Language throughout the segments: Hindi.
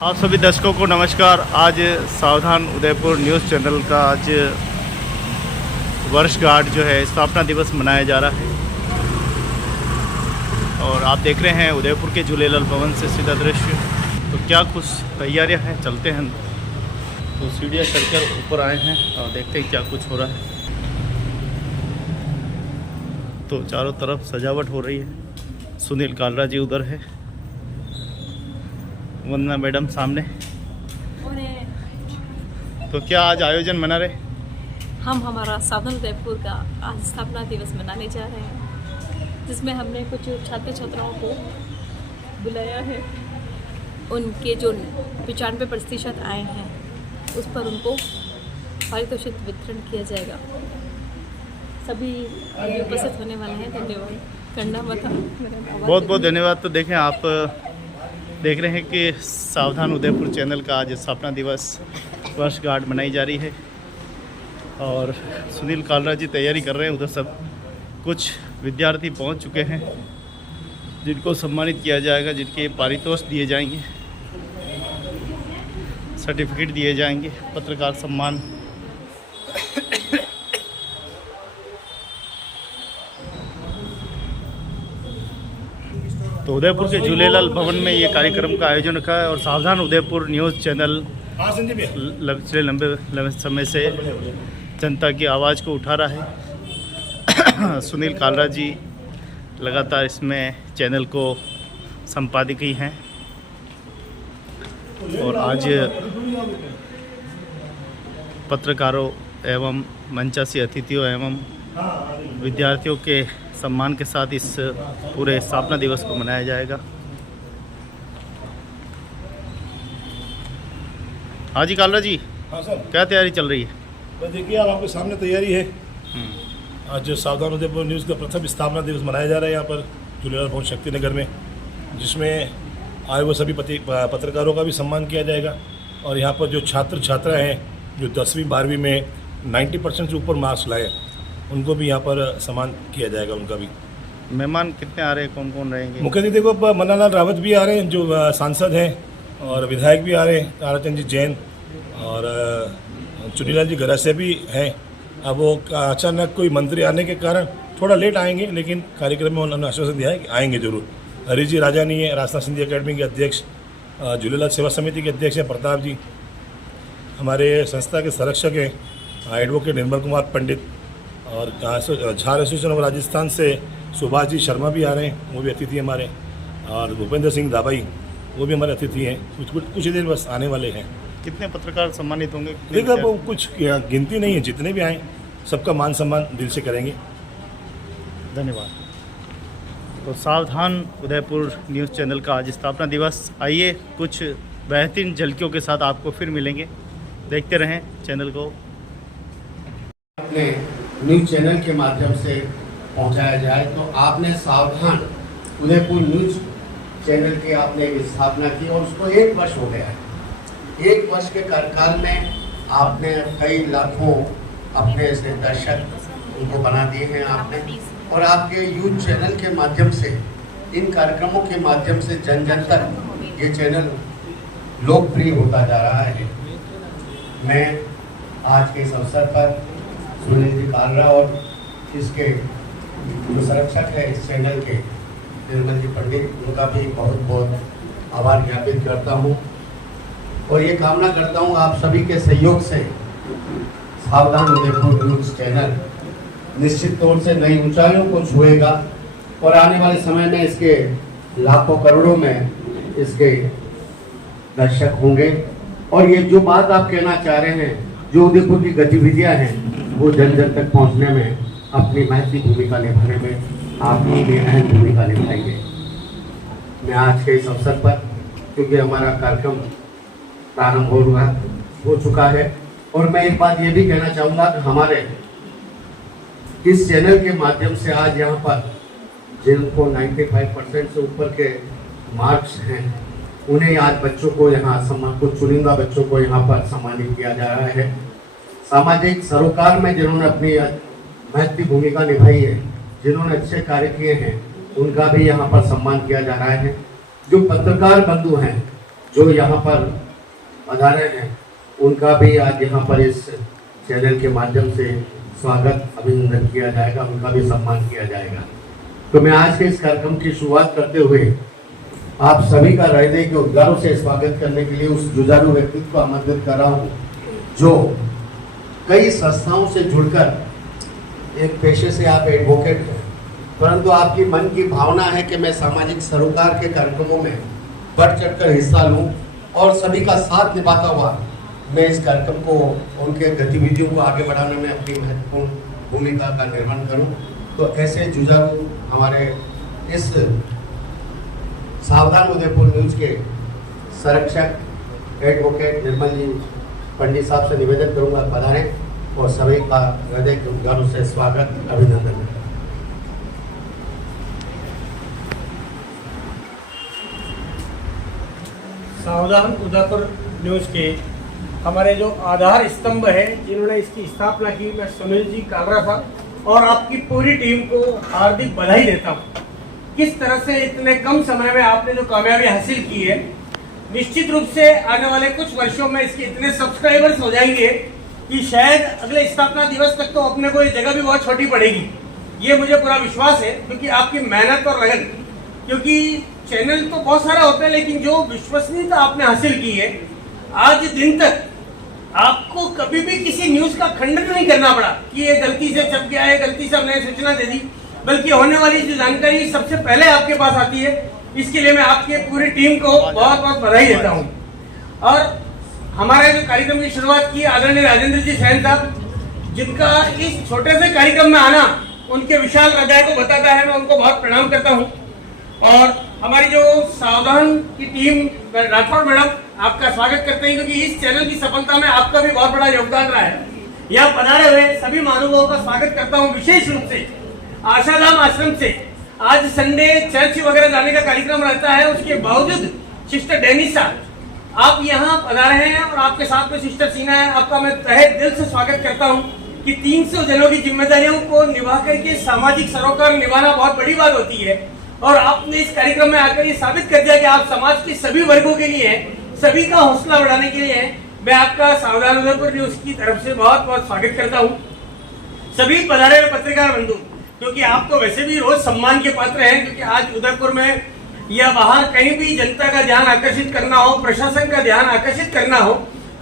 आप सभी दर्शकों को नमस्कार। आज सावधान उदयपुर न्यूज़ चैनल का आज वर्षगांठ जो है स्थापना दिवस मनाया जा रहा है और आप देख रहे हैं उदयपुर के झूलेलाल भवन से सीधा दृश्य। तो क्या कुछ तैयारियां हैं, चलते हैं। तो सीढ़ियां चढ़कर ऊपर आए हैं और देखते हैं क्या कुछ हो रहा है। तो चारों तरफ सजावट हो रही है। सुनील कालरा जी उधर है, वंदना मैडम सामने। तो क्या आज आयोजन मना रहे? हम हमारा सावधान उदयपुर का आज स्थापना दिवस मनाने जा रहे हैं, जिसमें हमने कुछ छात्र छात्राओं को बुलाया है। उनके जो 95% आए हैं उस पर उनको पारितोषिक वितरण किया जाएगा। सभी उपस्थित होने वाले हैं। धन्यवाद करना बता। बहुत बहुत धन्यवाद। तो देखें, आप देख रहे हैं कि सावधान उदयपुर चैनल का आज स्थापना दिवस वर्षगांठ मनाई जा रही है और सुनील कालरा जी तैयारी कर रहे हैं। उधर सब कुछ विद्यार्थी पहुंच चुके हैं जिनको सम्मानित किया जाएगा, जिनके पारितोषिक दिए जाएंगे, सर्टिफिकेट दिए जाएंगे, पत्रकार सम्मान। तो उदयपुर के झूलेलाल भवन में ये कार्यक्रम का आयोजन रखा है और सावधान उदयपुर न्यूज़ चैनल पिछले लंबे समय से जनता की आवाज़ को उठा रहा है। सुनील कालरा जी लगातार इसमें चैनल को संपादक ही हैं और आज पत्रकारों एवं मंचासी अतिथियों एवं विद्यार्थियों के सम्मान के साथ इस पूरे स्थापना दिवस को मनाया जाएगा। हाँ जी कालरा जी। हाँ सर, क्या तैयारी चल रही है? बस देखिए, अब आपके सामने तैयारी है। आज सावधान उदयपुर न्यूज़ का प्रथम स्थापना दिवस मनाया जा रहा है यहाँ पर झूलेलाल भवन शक्ति नगर में, जिसमें आए हुए सभी पत्रकारों का भी सम्मान किया जाएगा। और यहाँ पर जो छात्र छात्रा हैं जो 10वीं 12वीं में 90% से ऊपर मार्क्स लाए, उनको भी यहाँ पर सम्मान किया जाएगा। उनका भी मेहमान कितने आ रहे हैं, कौन कौन रहेंगे? मुख्य अतिथि को मन्नालाल रावत भी आ रहे हैं जो सांसद हैं, और विधायक भी आ रहे हैं, ताराचंद जी जैन और चुनीलाल जी गरासिया भी हैं। अब वो अचानक कोई मंत्री आने के कारण थोड़ा लेट आएंगे, लेकिन कार्यक्रम में उन्होंने आश्वासन दिया है कि आएंगे जरूर। हरीश जी राजानी है, राजनाथ सिंह अकेडमी के अध्यक्ष, झूलेलाल सेवा समिति के अध्यक्ष हैं प्रताप जी, हमारे संस्था के संरक्षक हैं एडवोकेट निर्मल कुमार पंडित, और झार एसोसिएशन ऑफ राजस्थान से सुभाष जी शर्मा भी आ रहे हैं, वो भी अतिथि हमारे, और भूपेंद्र सिंह दाबाई वो भी हमारे अतिथि हैं। कुछ देर बस आने वाले हैं। कितने पत्रकार सम्मानित होंगे? देखो, वो कुछ गिनती नहीं है, जितने भी आए सबका मान सम्मान दिल से करेंगे। धन्यवाद। तो सावधान उदयपुर न्यूज़ चैनल का आज स्थापना दिवस। आइए कुछ बेहतरीन झलकियों के साथ आपको फिर मिलेंगे। देखते रहें चैनल को। अपने न्यूज़ चैनल के माध्यम से पहुंचाया जाए। तो आपने सावधान उदयपुर न्यूज़ चैनल की आपने एक स्थापना की और उसको 1 वर्ष हो गया है। 1 वर्ष के कार्यकाल में आपने कई लाखों अपने ऐसे दर्शक उनको बना दिए हैं आपने, और आपके यूथ चैनल के माध्यम से, इन कार्यक्रमों के माध्यम से जन जन तक ये चैनल लोकप्रिय होता जा रहा है। मैं आज के इस अवसर पर सुनील जी कालरा और इसके जो संरक्षक है इस चैनल के निर्मल जी पंडित, उनका भी बहुत बहुत आभार ज्ञापित करता हूँ और ये कामना करता हूँ आप सभी के सहयोग से सावधान उदयपुर न्यूज़ चैनल निश्चित तौर से नई ऊंचाइयों को छुएगा और आने वाले समय में इसके लाखों करोड़ों में इसके दर्शक होंगे। और ये जो बात आप कहना चाह रहे हैं, जो उदयपुर की गतिविधियां हैं, वो जन जन तक पहुंचने में अपनी महत्वपूर्ण भूमिका निभाने में आपकी भी अहम भूमिका निभाएंगे। मैं आज के इस अवसर पर, क्योंकि हमारा कार्यक्रम प्रारंभ हो चुका है, और मैं एक बात ये भी कहना चाहूँगा कि हमारे इस चैनल के माध्यम से आज यहाँ पर जिनको 95% से ऊपर के मार्क्स हैं, उन्हें आज बच्चों को यहाँ सम्मान, कुछ चुनिंदा बच्चों को यहाँ पर सम्मानित किया जा रहा है। सामाजिक सरोकार में जिन्होंने अपनी महत्वपूर्ण भूमिका निभाई है, जिन्होंने अच्छे कार्य किए हैं, उनका भी यहाँ पर सम्मान किया जा रहा है। जो पत्रकार बंधु हैं, जो यहाँ पर पधारे हैं उनका भी आज यहाँ पर इस चैनल के माध्यम से स्वागत अभिनंदन किया जाएगा, उनका भी सम्मान किया जाएगा। तो मैं आज के इस कार्यक्रम की शुरुआत करते हुए आप सभी का हृदय के उद्गारों से स्वागत करने के लिए उस जुझारू व्यक्तित्व को आमंत्रित कर रहा हूँ जो कई संस्थाओं से जुड़कर एक पेशे से आप एडवोकेट हैं, परंतु आपकी मन की भावना है कि मैं सामाजिक सरोकार के कार्यक्रमों में बढ़ चढ़कर हिस्सा लूं और सभी का साथ निभाता हुआ मैं इस कार्यक्रम को, उनके गतिविधियों को आगे बढ़ाने में अपनी महत्वपूर्ण भूमिका का निर्वहन करूं। तो ऐसे जुझारू हमारे इस सावधान उदयपुर न्यूज के संरक्षक एडवोकेट निर्मल जी पंडित साहब से निवेदन करूंगा पधारें और सभी का हृदय के उद्गारों से स्वागत अभिनंदन। सावधान उदयपुर न्यूज़ के हमारे जो आधार स्तंभ है जिन्होंने इसकी स्थापना की, मैं सुनील जी कालरा साहब और आपकी पूरी टीम को हार्दिक बधाई देता हूँ। किस तरह से इतने कम समय में आपने जो कामयाबी हासिल की है, निश्चित रूप से आने वाले कुछ वर्षों में इसके इतने सब्सक्राइबर्स हो जाएंगे कि शायद अगले स्थापना दिवस तक तो अपने को ये जगह भी बहुत छोटी पड़ेगी। ये मुझे पूरा विश्वास है क्योंकि आपकी मेहनत और लगन, क्योंकि चैनल तो बहुत सारा होता है लेकिन जो विश्वसनीयता आपने हासिल की है, आज दिन तक आपको कभी भी किसी न्यूज का खंडन नहीं करना पड़ा कि ये गलती से छप गया है, गलती से हमने सूचना दे दी, बल्कि होने वाली जो जानकारी सबसे पहले आपके पास आती है। इसके लिए मैं आपकी पूरी टीम को बहुत बहुत बधाई देता हूँ। और हमारे जो कार्यक्रम की शुरुआत की आदरणीय राजेंद्र जी सैन साहब, जिनका इस छोटे से कार्यक्रम में आना उनके विशाल हृदय को बताता है, मैं उनको बहुत प्रणाम करता हूँ। और हमारी जो सावधान की टीम, राठौड़ मैडम, आपका स्वागत करते हैं क्योंकि इस चैनल की सफलता में आपका भी बहुत बड़ा योगदान रहा है। यहाँ पधारे हुए सभी महानुभावों का स्वागत करता हूँ। विशेष रूप से आशाधाम आश्रम से आज संडे चर्च वगैरह जाने का कार्यक्रम रहता है, उसके बावजूद सिस्टर डेनिसा आप यहाँ पधारे हैं और आपके साथ में सिस्टर सीना है। आपका मैं तहे दिल से स्वागत करता हूँ कि 300 जनों की जिम्मेदारियों को निभा करके सामाजिक सरोकार निभाना बहुत बड़ी बात होती है। और आपने इस कार्यक्रम में आकर ये साबित कर दिया कि आप समाज के सभी वर्गों के लिए हैं, सभी का हौसला बढ़ाने के लिए हैं। मैं आपका सावधान उदयपुर न्यूज की तरफ से बहुत बहुत स्वागत करता हूँ। सभी पधारे हुए पत्रकार बंधु, क्योंकि आप तो वैसे भी रोज सम्मान के पात्र हैं, क्योंकि आज उदयपुर में या बाहर कहीं भी जनता का ध्यान आकर्षित करना हो, प्रशासन का ध्यान आकर्षित करना हो,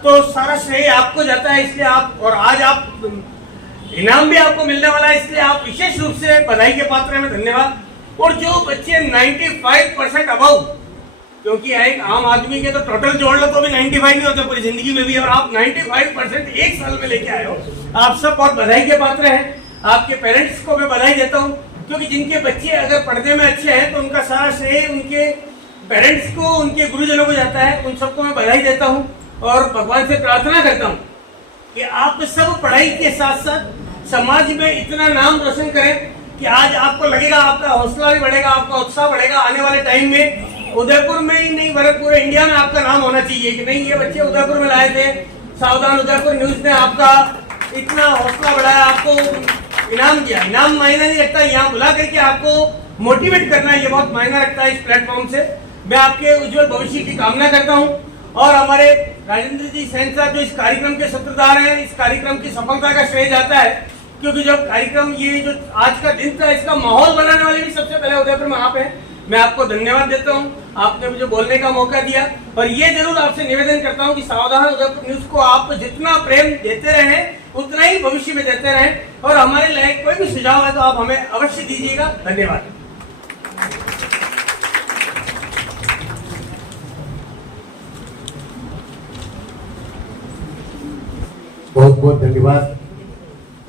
तो सारा श्रेय आपको जाता है। इसलिए आप, और आज आप इनाम भी आपको मिलने वाला है, इसलिए आप विशेष रूप से बधाई के पात्र हैं। धन्यवाद। और जो बच्चे 95% अबव, क्योंकि एक आम आदमी के तो टोटल जोड़ लो तो भी 95 नहीं होते पूरी जिंदगी में भी, और आप 95% एक साल में लेके आए हो, आप सब बहुत बधाई के पात्र हैं। आपके पेरेंट्स को मैं बधाई देता हूँ, क्योंकि जिनके बच्चे अगर पढ़ने में अच्छे हैं तो उनका सारा श्रेय उनके पेरेंट्स को, उनके गुरुजनों को जाता है। उन सबको मैं बधाई देता हूँ और भगवान से प्रार्थना करता हूँ कि आप सब पढ़ाई के साथ साथ समाज में इतना नाम रोशन करें कि आज आपको लगेगा आपका हौसला भी बढ़ेगा, आपका उत्साह बढ़ेगा। आने वाले टाइम में उदयपुर में ही नहीं बल्कि पूरे इंडिया में आपका नाम होना चाहिए कि नहीं, ये बच्चे उदयपुर में लाए थे, सावधान उदयपुर न्यूज ने आपका इतना हौसला बढ़ाया, आपको इनाम दिया। इनाम मायने नहीं रखता, यहाँ बुला करके आपको मोटिवेट करना है, ये बहुत मायना रखता है। इस प्लेटफॉर्म से मैं आपके उज्जवल भविष्य की कामना करता हूँ। और हमारे राजेंद्र जी सैन साहब जो इस कार्यक्रम के सूत्रधार हैं, इस कार्यक्रम की सफलता का श्रेय जाता है, क्योंकि जब कार्यक्रम ये जो आज का दिन था, इसका माहौल बनाने वाले भी सबसे पहले उदयपुर में आप हैं। मैं आपको धन्यवाद देता हूं, आपने मुझे बोलने का मौका दिया। और ये जरूर आपसे निवेदन करता हूं कि सावधान उदयपुर न्यूज को आप जितना प्रेम देते रहे उतना ही भविष्य में देते रहे। और हमारे लायक कोई भी सुझाव है तो आप हमें अवश्य दीजिएगा। धन्यवाद। बहुत बहुत धन्यवाद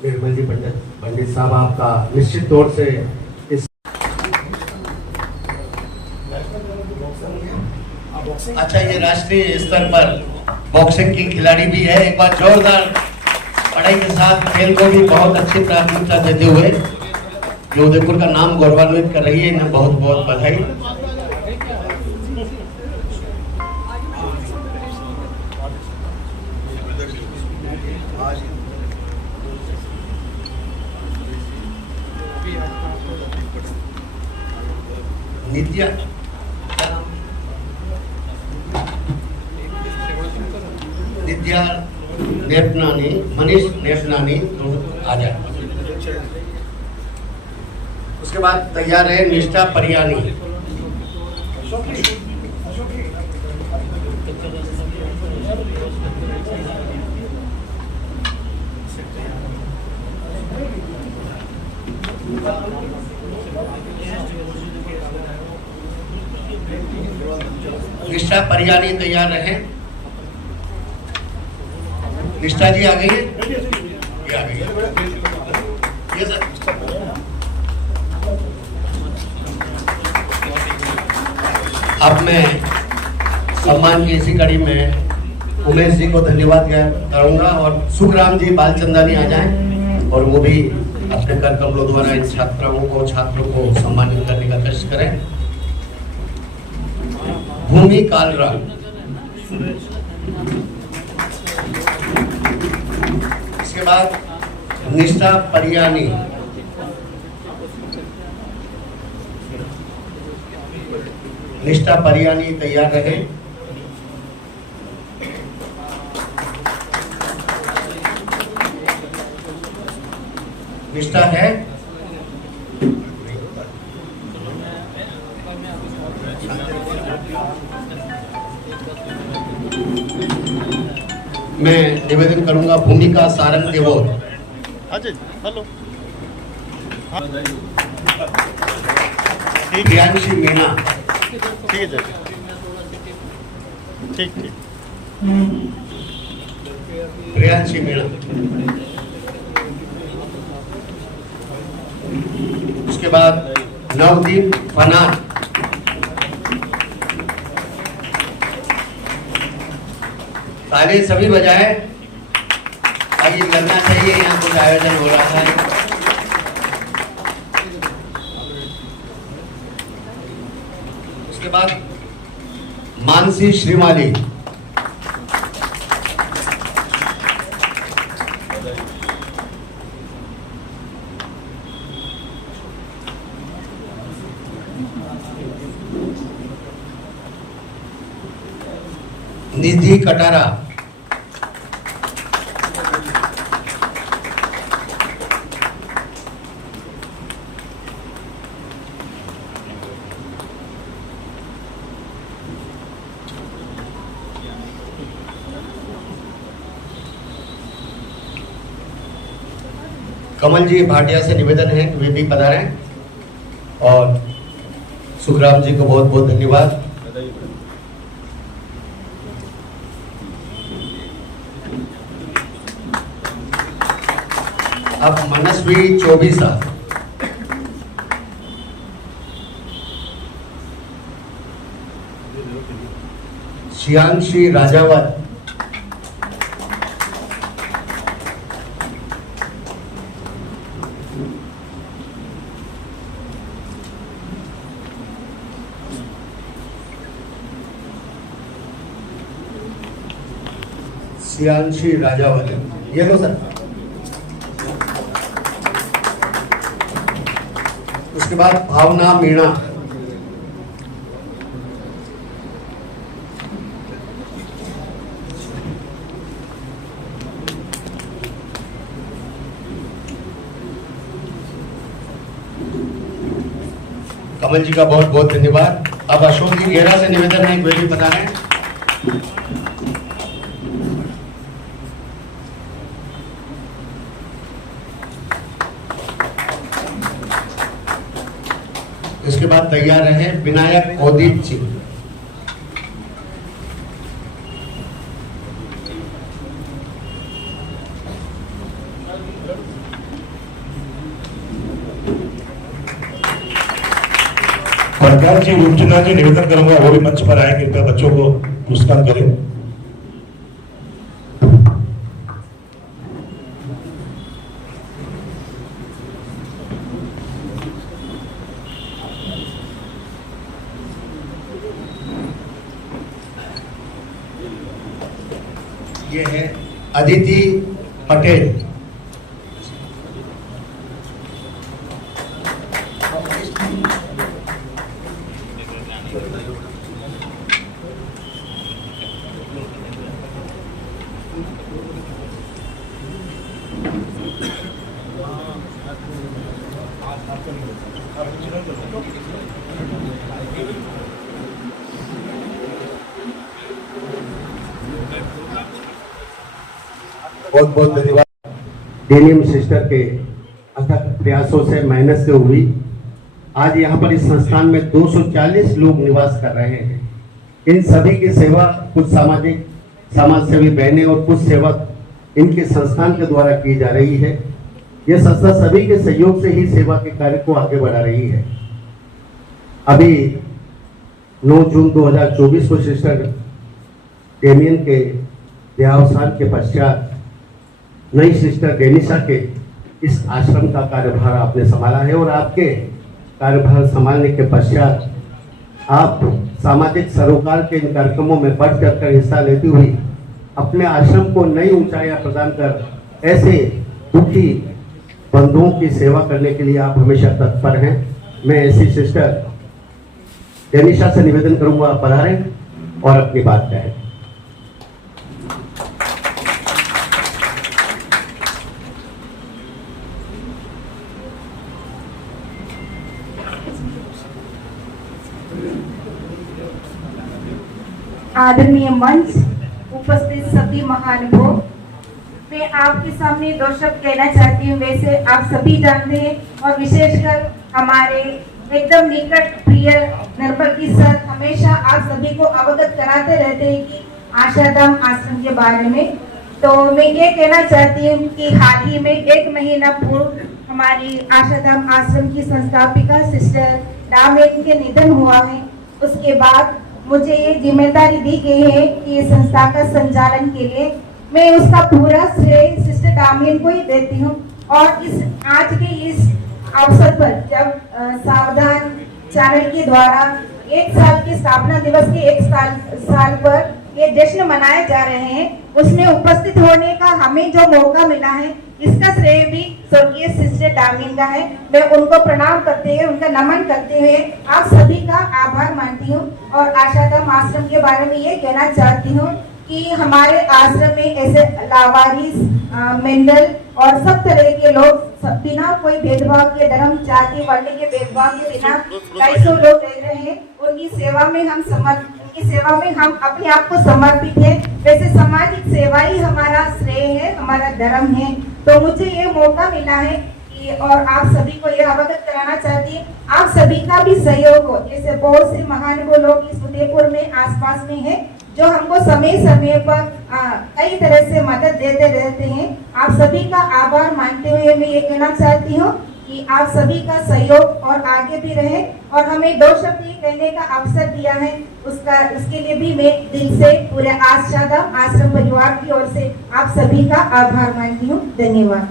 निर्मल जी पंडित साहब, आपका निश्चित तौर से इस अच्छा, ये राष्ट्रीय स्तर पर बॉक्सिंग की खिलाड़ी भी है। एक बार जोरदार पढ़ाई के साथ खेल को भी बहुत अच्छी प्राथमिकता देते हुए जो उदयपुर का नाम गौरवान्वित कर रही है, इन्हें बहुत बहुत बधाई। नित्या विद्या नेपनानी, मनीष नेपनानी लोग आ जाए। उसके बाद तैयार है निष्ठा परियानी। निष्ठा परियानी तैयार रहे। निष्ठा जी आ गई है, ये आ गई है। ये सर अब मैं सम्मान की इसी कड़ी में उमेश जी को धन्यवाद करूंगा और सुखराम जी बालचंदानी आ जाएं और वो भी अपने कर कमलों द्वारा इन छात्रों को सम्मानित करने का कष्ट करें। भूमि कालरा, इसके बाद निष्ठा परियानी, निष्ठा परियानी तैयार रहे। निष्ठा है, मैं निवेदन करूंगा भूमिका सारंग देवोर। अच्छा हेलो, प्रियांशी मीणा, ठीक है सर, ठीक ठीक। प्रियांशी मीणा। उसके बाद नवदीप फनान। ताली सभी बजाए, आगे करना चाहिए, यहाँ कुछ आयोजन हो रहा है। उसके बाद मानसी श्रीमाली। निधि कटारा। कमल जी भाटिया से निवेदन है कि वे भी पधारें और सुखराम जी को बहुत बहुत धन्यवाद। अब मनस्वी चौबीसा। शियांशी राजावत। शियांशी राजावत, ये लो सर। उसके बाद भावना मीणा। कमल जी का बहुत बहुत धन्यवाद। अब अशोक जी घेरा से निवेदन है, वे भी बता रहे हैं। इसके बाद तैयार रहे विनायक ओदीप जी। प्रकाश जी रूपचंदा जी निवेदन करूंगा वो भी मंच पर आए, कृपया बच्चों को पुरस्कार करें। ये है अदिति पटेल। बहुत बहुत धन्यवाद। डेनियम सिस्टर के अथक प्रयासों से, मेहनत से हुई आज यहाँ पर इस संस्थान में 240 लोग निवास कर रहे हैं। इन सभी की सेवा कुछ समाज सेवी बहनें और कुछ सेवक इनके संस्थान के द्वारा की जा रही है। यह संस्था सभी के सहयोग से ही सेवा के कार्य को आगे बढ़ा रही है। अभी 9 जून 2024 को सिस्टर डेमियन के देहावसान के पश्चात नई सिस्टर डेनिशा के इस आश्रम का कार्यभार आपने संभाला है और आपके कार्यभार संभालने के पश्चात आप सामाजिक सरोकार के इन कार्यक्रमों में बढ़ चढ़कर हिस्सा लेती हुई अपने आश्रम को नई ऊंचाइयां प्रदान कर ऐसे दुखी बंधुओं की सेवा करने के लिए आप हमेशा तत्पर हैं। मैं ऐसी सिस्टर डेनिशा से निवेदन करूंगा, आप पधारें और अपनी बात कहें। आदरणीय मंच, उपस्थित सभी महानुभाव, मैं आपके सामने 2 शब्द कहना चाहती हूँ। वैसे आप सभी जानते हैं और विशेषकर हमारे एकदम निकट प्रिय नरबल की सर हमेशा आप सभी को अवगत कराते रहते हैं कि आशाधाम आश्रम के बारे में। तो मैं ये कहना चाहती हूँ कि हाल ही में 1 महीना पूर्व हमारी आशाधाम आश्रम की संस्थापिका सिस्टर डामेन के निधन हुआ है। उसके बाद मुझे ये जिम्मेदारी दी गई है कि इस संस्था का संचालन के लिए मैं उसका पूरा श्रेय सिस्टर डामेन को ही देती हूँ। और इस आज के इस अवसर पर जब सावधान चैनल के द्वारा 1 साल की स्थापना दिवस के 1 साल पर ये जश्न मनाए जा रहे हैं, उसमें उपस्थित होने का हमें जो मौका मिला है इसका श्रेय भी स्वर्गीय सिस्टर डामिन का है। मैं उनको प्रणाम करते हुए, उनका नमन करते हुए आप सभी का आभार मानती हूँ। और आशाधाम आश्रम के बारे में ये कहना चाहती हूँ कि हमारे आश्रम में ऐसे लावारिस, मेंडल और सब तरह के लोग बिना कोई भेदभाव के, धर्म, जाति, वर्ण के भेदभाव के बिना 250 लोग रह रहे हैं। उनकी सेवा में हम अपने आप को समर्पित है। वैसे सामाजिक सेवा ही हमारा श्रेय है, हमारा धर्म है। तो मुझे ये मौका मिला है कि और आप सभी को ये अवगत कराना चाहती है, आप सभी का भी सहयोग हो। जैसे बहुत से महानुभाव लोग इस उदयपुर में आसपास में है जो हमको समय समय पर कई तरह से मदद देते रहते हैं। आप सभी का आभार मानते हुए मैं ये कहना चाहती हूँ कि आप सभी का सहयोग और आगे भी रहे। और हमें 2 शब्द ये कहने का अवसर दिया है, उसके लिए भी मैं दिल से पूरे आशाधाम आश्रम परिवार की ओर से आप सभी का आभार मानती हूँ। धन्यवाद।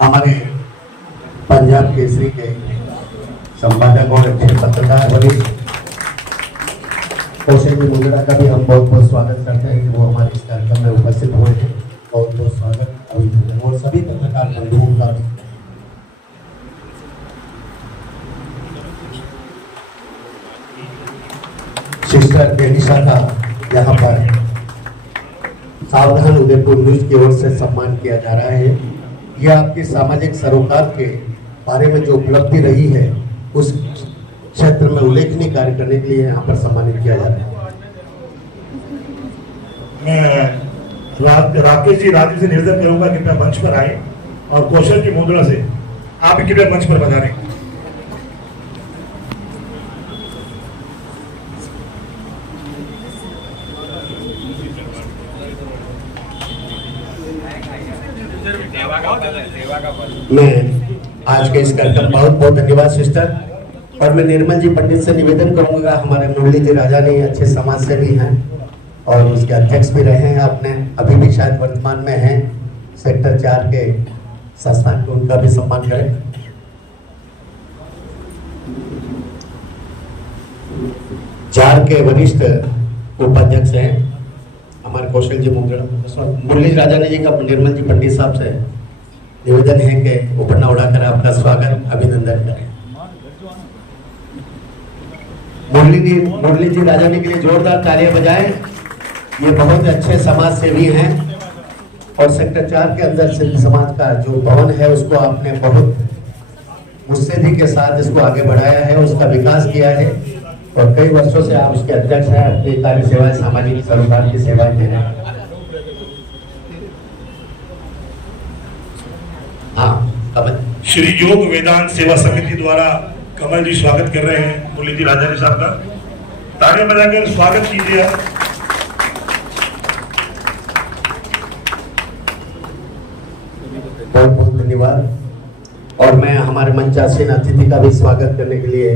हमारे पंजाब केसरी के संपादक और अच्छे पत्रकार वरिष्ठ कौशल जी मुंगड़ा का भी हम बहुत बहुत स्वागत करते हैं कि वो हमारे इस कार्यक्रम में उपस्थित हुए हैं। बहुत बहुत स्वागत अभिनंदन और सभी पत्रकार बंधुओं का भी। सिस्टर डेनिशा का यहाँ पर सावधान उदयपुर न्यूज की ओर से सम्मान किया जा रहा है। यह आपके सामाजिक सरोकार के बारे में जो उपलब्धि रही है उस क्षेत्र में उल्लेखनीय कार्य करने के लिए यहाँ पर सम्मानित किया जा रहा है। मैं राकेश जी राजू से निवेदन करूंगा कि मैं मंच पर आए और कौशल जी मुद्रा से आप कृपया मंच पर बता रहे। मैं आज के इस कार्यक्रम बहुत बहुत धन्यवाद सिस्टर। और मैं निर्मल जी पंडित से निवेदन करूंगा, हमारे मुरली जी राजा ने अच्छे समाज सेवी हैं और उसके अध्यक्ष भी रहे हैं, आपने अभी भी शायद वर्तमान में हैं सेक्टर 4 के संस्थान को, उनका भी सम्मान करें। जार के वरिष्ठ उपाध्यक्ष हैं हमारे कौशल जी मुरली राजा जी का निर्मल जी पंडित साहब से निवेदन है कि उपन्ना उड़ाकर आपका स्वागत अभिनंदन करें। मुरली जी राजानी के लिए जोरदार तालियां बजाएं। ये बहुत अच्छे समाज सेवी हैं और सेक्टर 4 के अंदर सिंध समाज का जो भवन है उसको आपने बहुत मुस्तैदी के साथ इसको आगे बढ़ाया है, उसका विकास किया है और कई वर्षों से आप उसके अध्यक्ष हैं, अपनी कार्य सेवाएं, सामाजिक सरोकार की सेवाएं दे रहे हैं। हाँ, कमल। श्री योग वेदांत सेवा समिति द्वारा कमल जी स्वागत कर रहे हैं मुरली जी राजा जी साहब का, तालियां बजाकर स्वागत कीजिए आप। बहुत बहुत धन्यवाद। और मैं हमारे मंचासीन अतिथि का भी स्वागत करने के लिए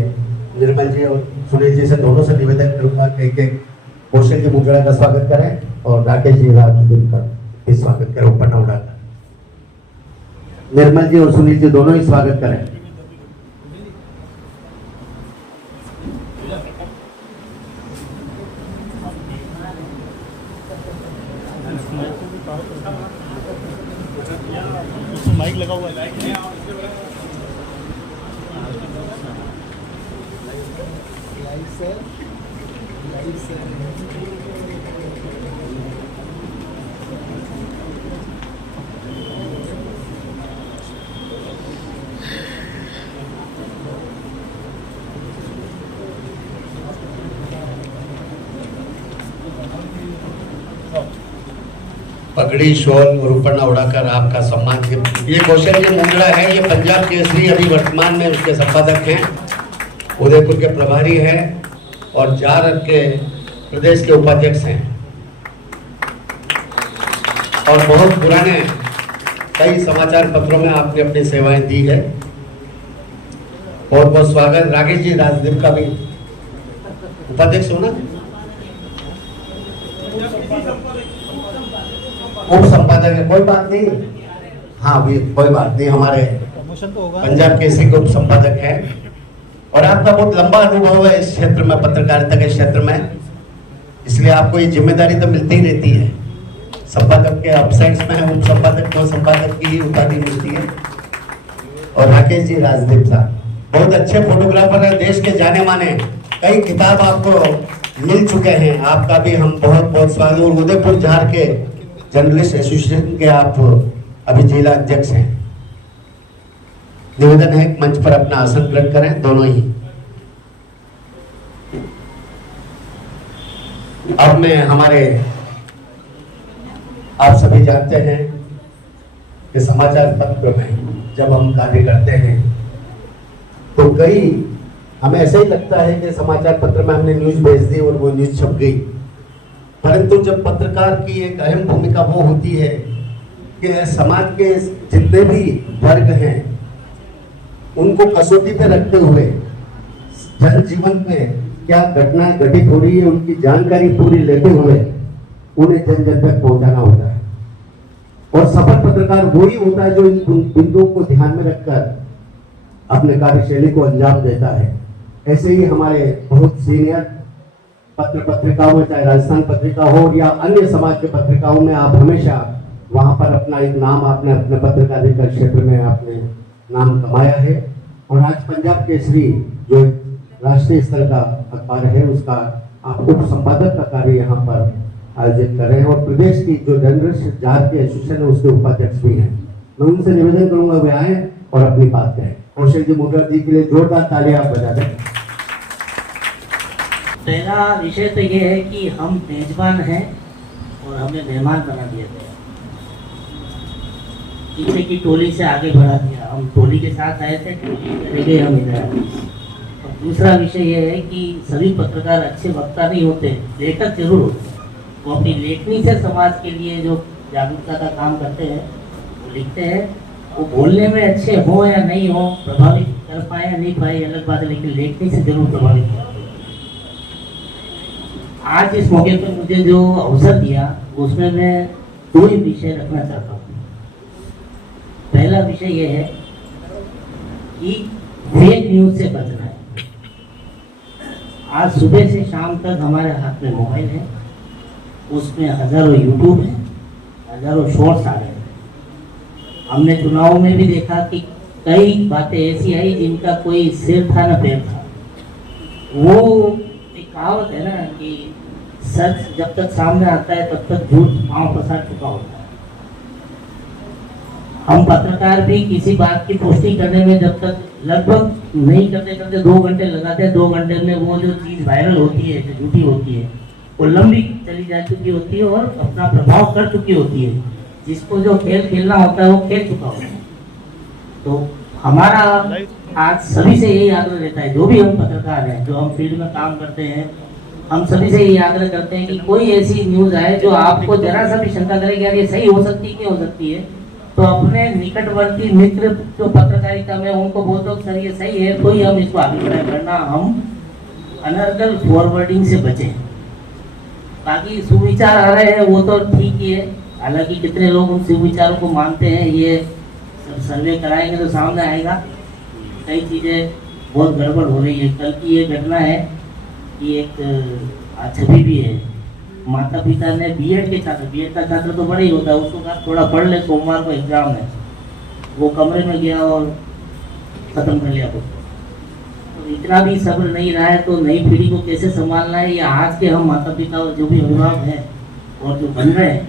निर्मल जी और सुनील जी से दोनों से निवेदन करूंगा कि एक कौशल जी मुंगड़ा का स्वागत करें और राकेश जी राजदीप का भी स्वागत करें, ऊपर ना उड़ाकर। निर्मल जी और सुनील जी दोनों ही स्वागत करें। माइक लगा हुआ है। पगड़ी, शॉल और ऊपर उड़ाकर आपका सम्मान। ये कौशल जी मुंगड़ा है, ये पंजाब केसरी अभी वर्तमान में उसके संपादक हैं, उदयपुर के प्रभारी हैं और झारखंड के प्रदेश के उपाध्यक्ष हैं और बहुत पुराने कई समाचार पत्रों में आपने अपनी सेवाएं दी है। बहुत बहुत स्वागत। राकेश जी राजदीप का भी उपाध्यक्ष हो ना, उप संपादक है, कोई बात नहीं। हाँ भी कोई बात नहीं, हमारे पंजाब केसरी के उप संपादक है और आपका बहुत लंबा अनुभव है इस क्षेत्र में, पत्रकारिता के क्षेत्र में, इसलिए आपको ये जिम्मेदारी तो मिलती ही रहती है। संपादक के अपसेट्स में उप संपादक को संपादक की ही उपाधि मिलती है। और राकेश जी राजदीप साहब बहुत अच्छे फोटोग्राफर है, देश के जाने माने, कई किताब आपको मिल चुके हैं, आपका भी हम बहुत बहुत स्वागत। और उदयपुर झार के जर्नलिस्ट एसोसिएशन के आप अभी जिला अध्यक्ष हैं। निवेदन है मंच पर अपना आसन ग्रहण करें दोनों ही। अब मैं हमारे, आप सभी जानते हैं कि समाचार पत्र में जब हम कार्य करते हैं तो कई हमें ऐसा ही लगता है कि समाचार पत्र में हमने न्यूज भेज दी और वो न्यूज छप गई, परंतु जब पत्रकार की एक अहम भूमिका वो होती है कि समाज के जितने भी वर्ग हैं उनको कसौटी पे रखते हुए जन जीवन में क्या घटनाएं घटित हो रही है उनकी जानकारी पूरी लेते हुए उन्हें जन जन तक पहुंचाना होता है। और सफल पत्रकार वही होता है जो इन बिंदुओं को ध्यान में रखकर अपने कार्यशैली को अंजाम देता है। ऐसे ही हमारे बहुत सीनियर पत्रिकाओं में, चाहे राजस्थान पत्रिका हो या अन्य समाज के पत्रिकाओं में, आप हमेशा वहां पर अपना एक नाम, आपने अपने पत्रकारिता क्षेत्र में आपने नाम कमाया है। और आज पंजाब केसरी जो राष्ट्रीय स्तर का अखबार है उसका आप उप संपादक का कार्य यहाँ पर आयोजित कर रहे हैं और प्रदेश की जो जर्नलिस्ट जार के एसोसिएशन है उसके उपाध्यक्ष भी हैं। मैं उनसे निवेदन करूंगा वे आए और अपनी बात कहें। कौशल जी मुंगड़ा जी के लिए जोरदार तालियां आप बजा दें। पहला विषय तो ये है कि हम मेजबान हैं और हमें मेहमान बना दिया गया, पीछे की टोली से आगे बढ़ा दिया। हम टोली के साथ आए थे, टोली चले गए, हम इधर आए। और दूसरा विषय ये है कि सभी पत्रकार अच्छे वक्ता नहीं होते, लेखक जरूर होते हैं। वो अपनी लेखनी से समाज के लिए जो जागरूकता का काम करते हैं वो लिखते हैं। वो बोलने में अच्छे हो या नहीं हो, प्रभावित कर पाए या नहीं पाए अलग बात है, लेकिन लेखनी से जरूर प्रभावित करते हैं। आज इस मौके पर मुझे जो अवसर दिया उसमें मैं दो ही विषय रखना चाहता हूँ। पहला विषय यह है कि फेक न्यूज से बचना है। आज सुबह से शाम तक हमारे हाथ में मोबाइल है, उसमें हजारों यूट्यूब है, हजारों शॉर्ट्स आ रहे हैं। हमने चुनाव में भी देखा कि कई बातें ऐसी आई जिनका कोई सिर था न पैर था। वो एक कहावत है ना कि सच जब तक सामने आता है तब तक झूठ पांव पसार चुका होता है। हम पत्रकार भी किसी बात की पुष्टि करने में जब तक लगभग नहीं करते करते 2 घंटे लगाते हैं, 2 घंटे में वो जो चीज़ वायरल होती है, जो झूठी होती है, वो लंबी चली जा चुकी होती है और अपना प्रभाव कर चुकी होती है। जिसको जो खेल खेलना होता है वो खेल चुका होता है। तो हमारा आज सभी से यही आग्रह रहता है, जो भी हम पत्रकार हैं, जो हम फील्ड में काम करते हैं, हम सभी से यही आग्रह करते हैं कि कोई ऐसी न्यूज़ आए जो आपको जरा सा भी शंका करे कि यार ये सही हो सकती है कि हो सकती है, तो अपने निकटवर्ती मित्र जो पत्रकारिता में उनको बोल दो सर ये सही है, तो ही हम इसको आगे बढ़ाएं, वरना हम अनर्गल फॉरवर्डिंग से बचें। बाकी सुविचार आ रहे हैं वो तो ठीक ही है, हालांकि कितने लोग उन सुविचारों को मानते हैं ये सर्वे कराएंगे तो सामने आएगा। कई चीज़ें बहुत गड़बड़ हो रही है। कल की ये घटना है कि एक छवि भी है, माता पिता ने बीएड के छात्र, बीएड का छात्र तो बड़ा ही होता है, उसको कहा थोड़ा पढ़ ले, सोमवार को एग्जाम है, वो कमरे में गया और खत्म कर लिया वो। तो इतना भी सब्र नहीं रहा है तो नई पीढ़ी को कैसे संभालना है, ये आज के हम माता पिता और जो भी अभिभावक हैं और जो बन रहे हैं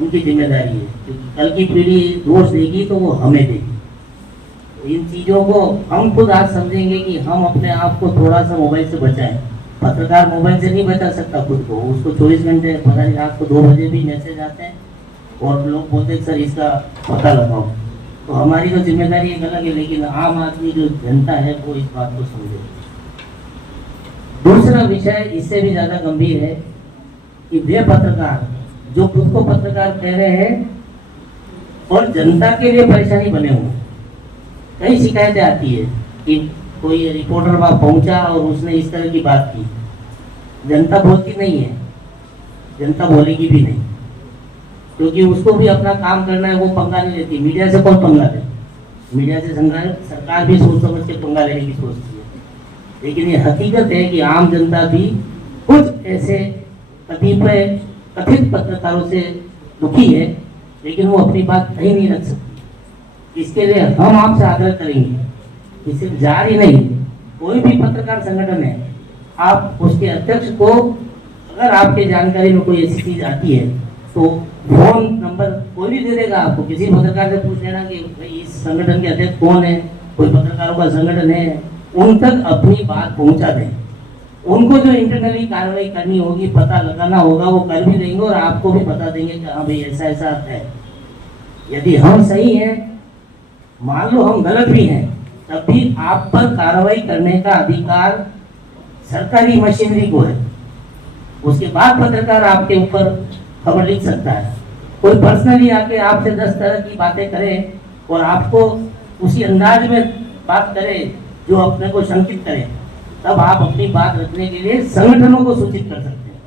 उनकी जिम्मेदारी है, क्योंकि कल की पीढ़ी दोष देगी तो वो हमें देगी। तो इन चीज़ों को हम खुद आज समझेंगे कि हम अपने आप को थोड़ा सा मोबाइल से बचाएं। पत्रकार मोबाइल से नहीं बचा सकता खुद को, उसको 24 घंटे पता नहीं रात को 2 बजे भी मैसेज आते हैं और लोग बोलते हैं सर इसका पता लगाओ। तो हमारी तो जिम्मेदारी एक अलग है, लेकिन आम आदमी जो जनता है वो इस बात को समझे। दूसरा विषय इससे भी ज़्यादा गंभीर है कि वे पत्रकार जो खुद को पत्रकार कह रहे हैं और जनता के लिए परेशानी बने हुए, कई शिकायतें आती है कि कोई रिपोर्टर वहां पहुंचा और उसने इस तरह की बात की। जनता बोलती नहीं है, जनता बोलेगी भी नहीं, क्योंकि उसको भी अपना काम करना है, वो पंगा नहीं लेती। मीडिया से कौन पंगा ले, मीडिया से सरकार भी सोच समझ के पंगा लेने की सोचती है। लेकिन ये हकीकत है कि आम जनता भी कुछ ऐसे कतिपय कथित पत्रकारों से दुखी है, लेकिन वो अपनी बात कहीं नहीं रख सकती। इसके लिए हम आपसे आग्रह करेंगे कि सिर्फ जारी नहीं, कोई भी पत्रकार संगठन है, आप उसके अध्यक्ष को अगर आपके जानकारी में कोई ऐसी चीज आती है तो फोन नंबर कोई भी दे देगा आपको। किसी पत्रकार से पूछ लेना कि भाई इस संगठन के अध्यक्ष कौन है, कोई पत्रकारों का संगठन है, उन तक अपनी बात पहुंचा दें। उनको जो इंटरनली कार्रवाई करनी होगी, पता लगाना होगा, वो कर भी देंगे और आपको भी बता देंगे कि हाँ भाई ऐसा ऐसा है। यदि हम सही हैं, मान लो हम गलत भी हैं, तब भी आप पर कार्रवाई करने का अधिकार सरकारी मशीनरी को है। उसके बाद पत्रकार आपके ऊपर खबर लिख सकता है। कोई पर्सनली आके आपसे 10 तरह की बातें करे और आपको उसी अंदाज में बात करे जो अपने को शंकित करे, तब आप अपनी बात रखने के लिए संगठनों को सूचित कर सकते हैं।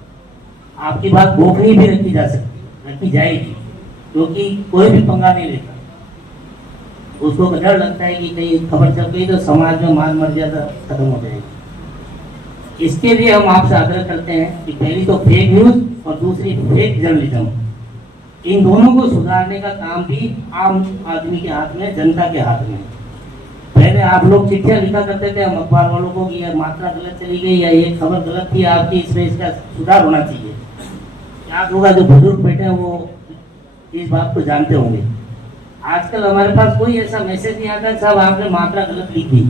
आपकी बात गोपनीय भी रखी जाएगी, क्योंकि कोई भी पंगा नहीं लेता। उसको डर लगता है कि कहीं खबर चल गई तो समाज में मान मर्यादा खत्म हो जाएगी। इसके लिए हम आपसे आग्रह करते हैं कि पहली तो फेक न्यूज और दूसरी फेक जर्नलिज्म, इन दोनों को सुधारने का काम भी आम आदमी के हाथ में, जनता के हाथ में। पहले आप लोग चिट्ठियां लिखा करते थे हम अखबार वालों को कि यह मात्रा गलत चली गई या ये खबर गलत थी आपकी, इसमें इसका सुधार होना चाहिए। आप लोग जो बुजुर्ग बैठे हैं वो इस बात को जानते होंगे। आजकल हमारे पास कोई ऐसा मैसेज नहीं आता साहब आपने मात्रा गलत लिख दी,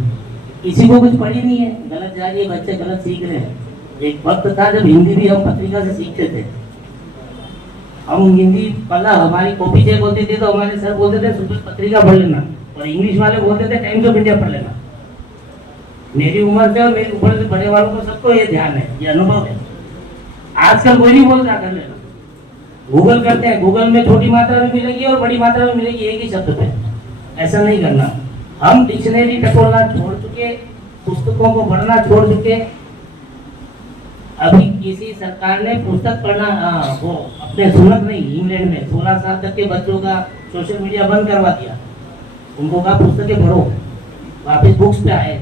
किसी को कुछ पड़ी नहीं है, गलत जा रही है, बच्चे गलत सीख रहे हैं। एक वक्त था जब हिंदी भी हम पत्रिका से सीखते थे। हम हिंदी पढ़ा, हमारी कॉपी चेक होती थी तो हमारे सर बोलते थे सुबह पत्रिका पढ़ लेना, और इंग्लिश वाले बोलते थे टाइम्स ऑफ इंडिया पढ़ लेना। मेरी उम्र से और मेरी उम्र से बड़े वालों को सबको ये ध्यान है, ये अनुभव है। आजकल कोई नहीं बोल रहा कर लेना, गूगल करते हैं, गूगल में छोटी मात्रा में मिलेगी और बड़ी मात्रा में मिलेगी एक ही शब्द पे। ऐसा नहीं करना। हम डिक्शनरी टटोलना छोड़ चुके, पुस्तकों को पढ़ना छोड़ चुके। अभी किसी सरकार ने पुस्तक पढ़ना वो अपने सुनत नहीं, इंग्लैंड में 16 साल तक के बच्चों का सोशल मीडिया बंद करवा दिया। उनको कहा पुस्तकें पढ़ो, वापस बुक्स पे आए।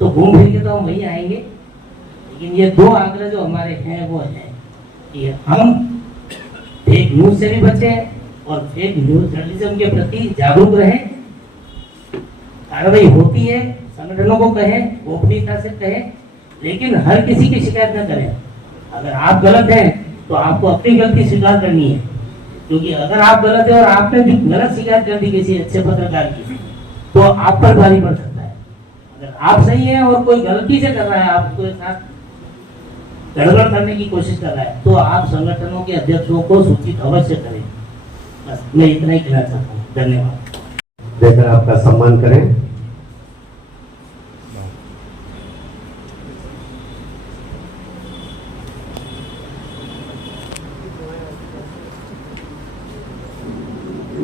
तो घूम फिर के तो हम वही आएंगे। लेकिन ये 2 आग्रह जो हमारे हैं वो है कि हम फेक न्यूज से भी बचें और फेक न्यूज जर्नलिज्म के प्रति जागरूक रहें। कार्रवाई होती है, संगठनों को कहें, गोपनीयता से कहें, लेकिन हर किसी की शिकायत न करें। अगर आप गलत हैं तो आपको अपनी गलती स्वीकार करनी है। क्योंकि अगर आप गलत है और आपने भी गलत शिकायत कर दी किसी अच्छे पत्रकार की, तो आप पर भारी पड़ सकता है। अगर आप सही है और कोई गलती से कर रहा है, आपके साथ गड़बड़ करने की कोशिश कर रहा है, तो आप संगठनों के अध्यक्षों को सूचित अवश्य करें। बस मैं इतना ही कहना चाहता हूँ। धन्यवाद। देकर आपका सम्मान करें।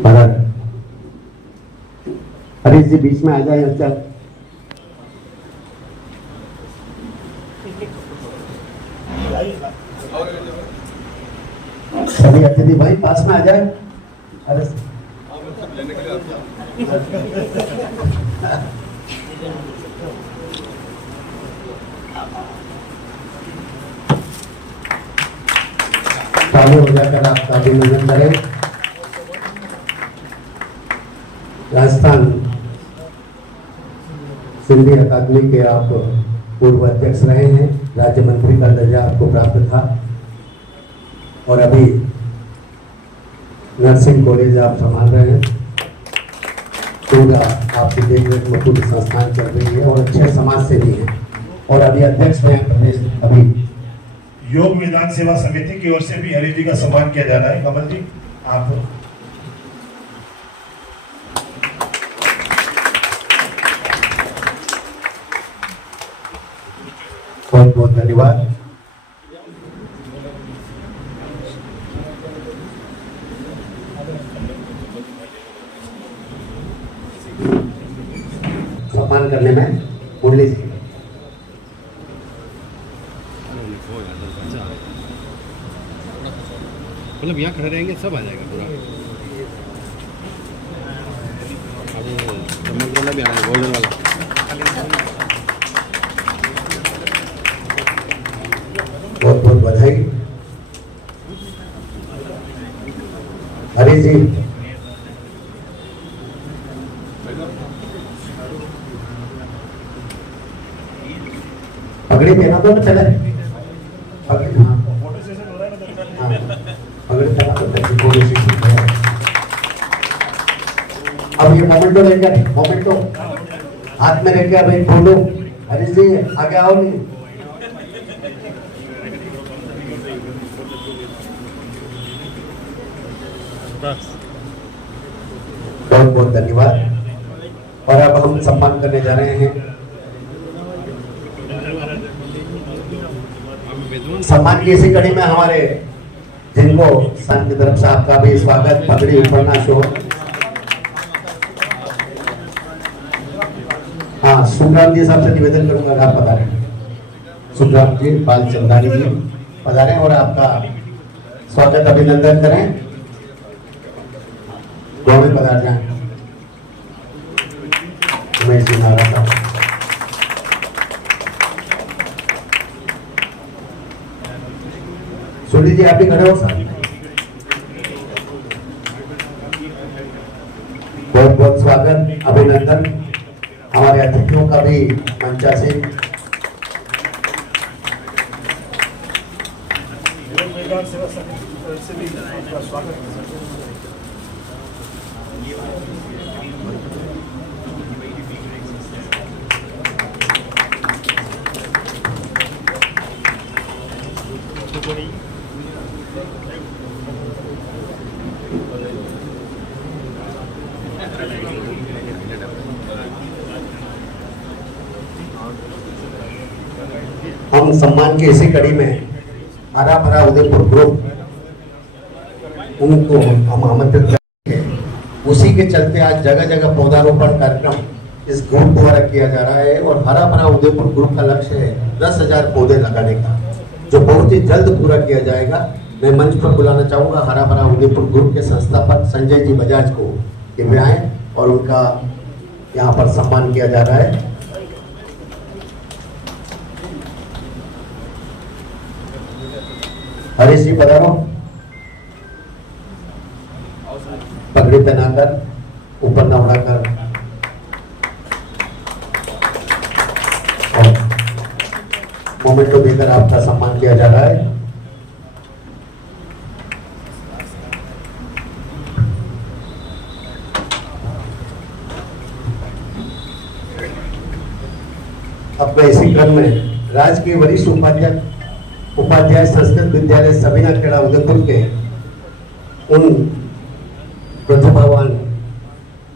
भरत, हरीश जी बीच में आ जाए। चल सभी अतिथि भाई पास में आ जाए। अरे चालू हो जाकर आपका अभिनंदन करें। राजस्थान सिंधी अकादमी के आप पूर्व अध्यक्ष रहे हैं, राज्य मंत्री का दर्जा आपको प्राप्त था और अभी नर्सिंग कॉलेज आप संभाल रहे हैं। पूरा आपकी देखरेख में पूरी संस्थान चल रही है और अच्छे समाज सेवी हैं और अभी अध्यक्ष हैं प्रदेश। अभी योग विधान सेवा समिति की ओर से भी हरीश जी का सम्मान किया जा रहा है। कमल जी आप बहुत बहुत धन्यवाद। सम्मान करने में मुरली जी। मतलब यहाँ खड़े रहेंगे सब आ जाएगा पूरा। चम्मच वाला भी आ रहा है, गोल्डन वाला। बहुत बहुत बधाई। हरीश जी पगड़ी पहना दो ना पहले। पगड़ी हाँ पगड़ी पहना दो। अब ये मोमेंटो लेकर मोमेंटो हाथ में लेकर अब एक फोटो। हरीश जी आगे आओ। नहीं बहुत बहुत धन्यवाद। और अब हम सम्मान करने जा रहे हैं। सम्मान की इसी कड़ी में हमारे जिनको संघ की तरफ से आपका भी स्वागत, पगड़ी उपन्यास हो। हाँ सुखराम जी साहब से निवेदन करूंगा आप पधारें। सुखराम जी बाल चंदानी जी पधारें और आपका स्वागत अभिनंदन करें। गौरव पधार जाए। उमेश जी नारा साहब सोनी जी आप भी खड़े हो सर। बहुत बहुत स्वागत अभिनंदन। हमारे अतिथियों का भी मंचा से हम सम्मान की इसी कड़ी में हरा भरा उदयपुर ग्रुप उनको हम आमंत्रित करेंगे। उसी के चलते आज जगह जगह पौधारोपण कार्यक्रम इस ग्रुप द्वारा किया जा रहा है और हरा भरा उदयपुर ग्रुप का लक्ष्य है 10,000 पौधे लगाने का, जो बहुत ही जल्द पूरा किया जाएगा। मैं मंच पर बुलाना चाहूंगा हरा भरा उदयपुर ग्रुप के संस्थापक संजय जी बजाज को कि वे आए और उनका यहाँ पर सम्मान किया जा रहा है। हरीश जी पधारो। पगड़ी पहनाकर ऊपर न उड़ाकर और मोमेंटो देकर आपका सम्मान किया जा रहा है। अपना इसी क्रम में राजकीय वरिष्ठ उपाध्याय संस्कृत विद्यालय सबीना खेड़ा उदयपुर के उन प्रतिभावान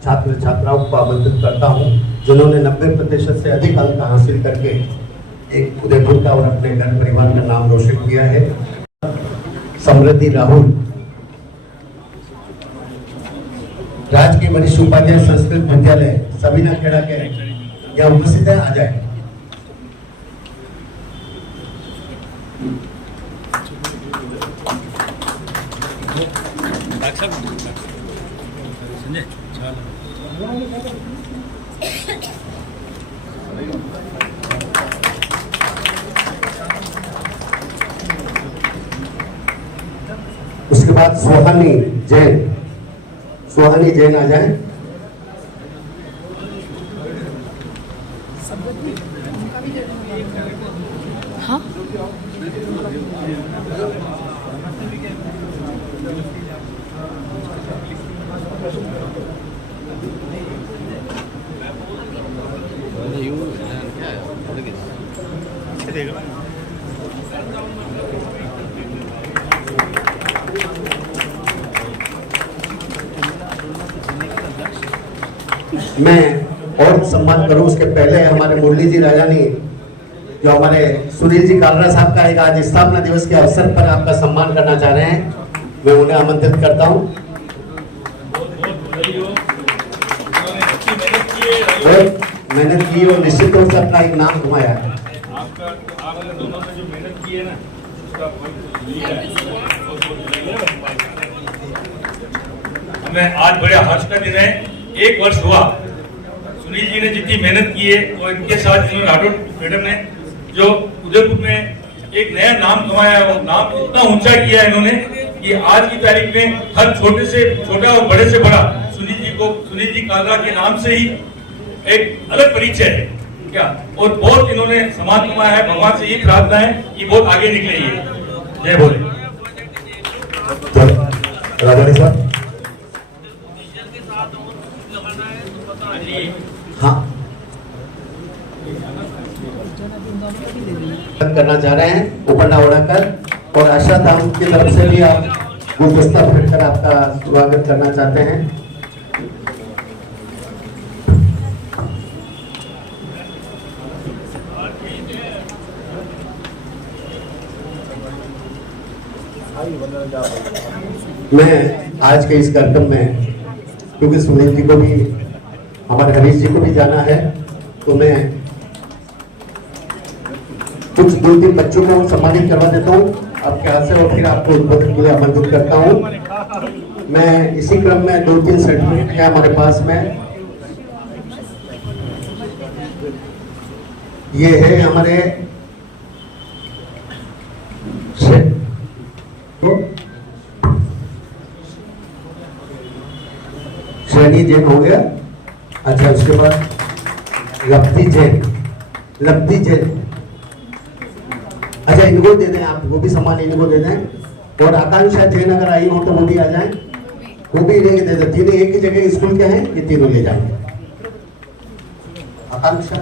छात्र छात्राओं को आमंत्रित करता हूं जिन्होंने 90% से अधिक अंक हासिल करके एक उदयपुर का और अपने घर परिवार का नाम रोशन किया है। समृद्धि राहुल राजकीय वरिष्ठ उपाध्याय संस्कृत विद्यालय सबीना खेड़ा के यहाँ उपस्थित है, आ जाए। उसके बाद सुहानी जैन आ जाए। हाँ मैं और सम्मान करूं उसके पहले हमारे मुरली जी राजानी जो हमारे सुनील जी कालरा साहब का एक आज स्थापना दिवस के अवसर पर आपका सम्मान करना चाह रहे हैं, मैं उन्हें आमंत्रित करता हूं। बहुत मेहनत की और निश्चित रूप से अपना एक नाम कमाया है। आपने दोनों ने जो मेहनत की है ना उसका हमें आज बड़े हर्ष का दिन है। 1 वर्ष हुआ सुनील जी ने जितनी मेहनत की है और इनके साथ इन्होंने राठौड़ मैडम ने जो उदयपुर में एक नया नाम कमाया, वो नाम इतना ऊंचा किया है इन्होंने कि आज की तारीख में हर छोटे से छोटा और बड़े से बड़ा सुनील जी कालरा के नाम से ही एक अलग परिचय है क्या। और बहुत इन्होंने सम्मान कमाया है। भगवान से यही प्रार्थना है कि बहुत आगे निकले ये। जय भोले। साहब हाँ करना चाह रहे हैं उपन्ना उड़ाकर और आशा धाम की तरफ से भी आप गुलदस्ता भेंटकर आपका स्वागत करना चाहते हैं। मैं आज के इस कार्यक्रम में क्योंकि सुनील जी को भी हमारे हरीश जी को भी जाना है तो मैं कुछ 2-3 बच्चों को सम्मानित करवा देता हूँ आपके हाथ से और फिर आपको उद्बोधन के लिए आमंत्रित करता हूँ। मैं इसी क्रम में 2-3 सर्टिफिकेट है हमारे पास में। ये है हमारे श्रेणी जैन हो गया। अच्छा उसके बाद लब्धि जैन अच्छा इनको दे दें, आप वो भी सम्मान इनको दे दें। और आकांक्षा जैन अगर आई हो तो वो भी आ जाए, वो भी लेके दे दें। तीनों एक ही जगह स्कूल के हैं, ये तीनों ले जाएंगे। आकांक्षा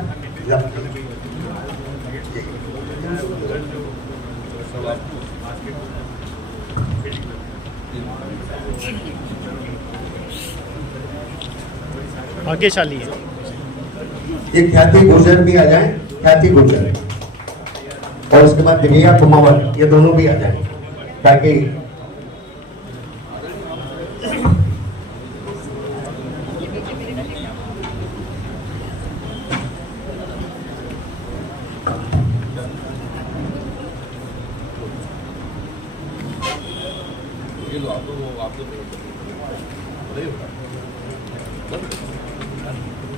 भाग्यशाली है। ये ख्याति गुर्जर भी आ जाए, ख्याति गुर्जर और उसके बाद दिव्या कुमावत, ये दोनों भी आ जाए ताकि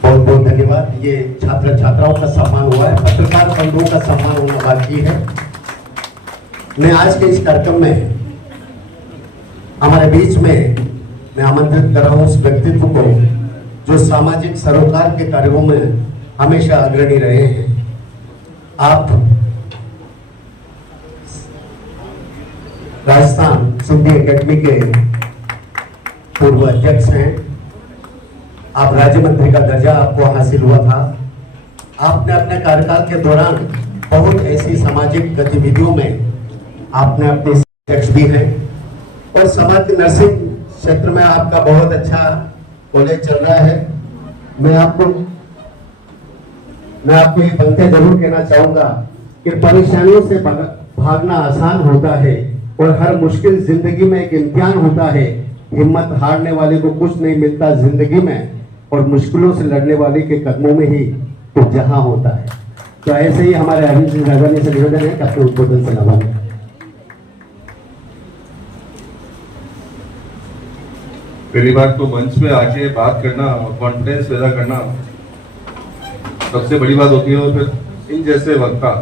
बहुत बहुत धन्यवाद। ये छात्र छात्राओं का सम्मान हुआ है, पत्रकार बंधुओं का सम्मान होना बाकी है। मैं आज के इस कार्यक्रम में हमारे बीच में मैं आमंत्रित कर रहा हूं उस व्यक्तित्व को जो सामाजिक सरोकार के कार्यों में हमेशा अग्रणी रहे हैं। आप राजस्थान सिंधी एकेडमी के पूर्व अध्यक्ष हैं। आप राज्य मंत्री का दर्जा आपको हासिल हुआ था आपने अपने कार्यकाल के दौरान बहुत ऐसी सामाजिक गतिविधियों में आपने अपने अध्यक्ष भी हैं और समाज के नर्सिंग क्षेत्र में आपका बहुत अच्छा कॉलेज चल रहा है। मैं आपको ये बनते जरूर कहना चाहूंगा कि परेशानियों से भागना आसान होता है और हर मुश्किल जिंदगी में एक इम्तिहान होता है। हिम्मत हारने वाले को कुछ नहीं मिलता जिंदगी में और मुश्किलों से लड़ने वाले के कदमों में ही तो जहां होता है। तो ऐसे ही हमारे अरविंद सिंह राघवानी से निवेदन है कि अपने उद्बोधन से नवाजें। पहली बात तो मंच पे आके बात करना और कॉन्फिडेंस पैदा करना सबसे बड़ी बात होती है। और फिर इन जैसे वक्ता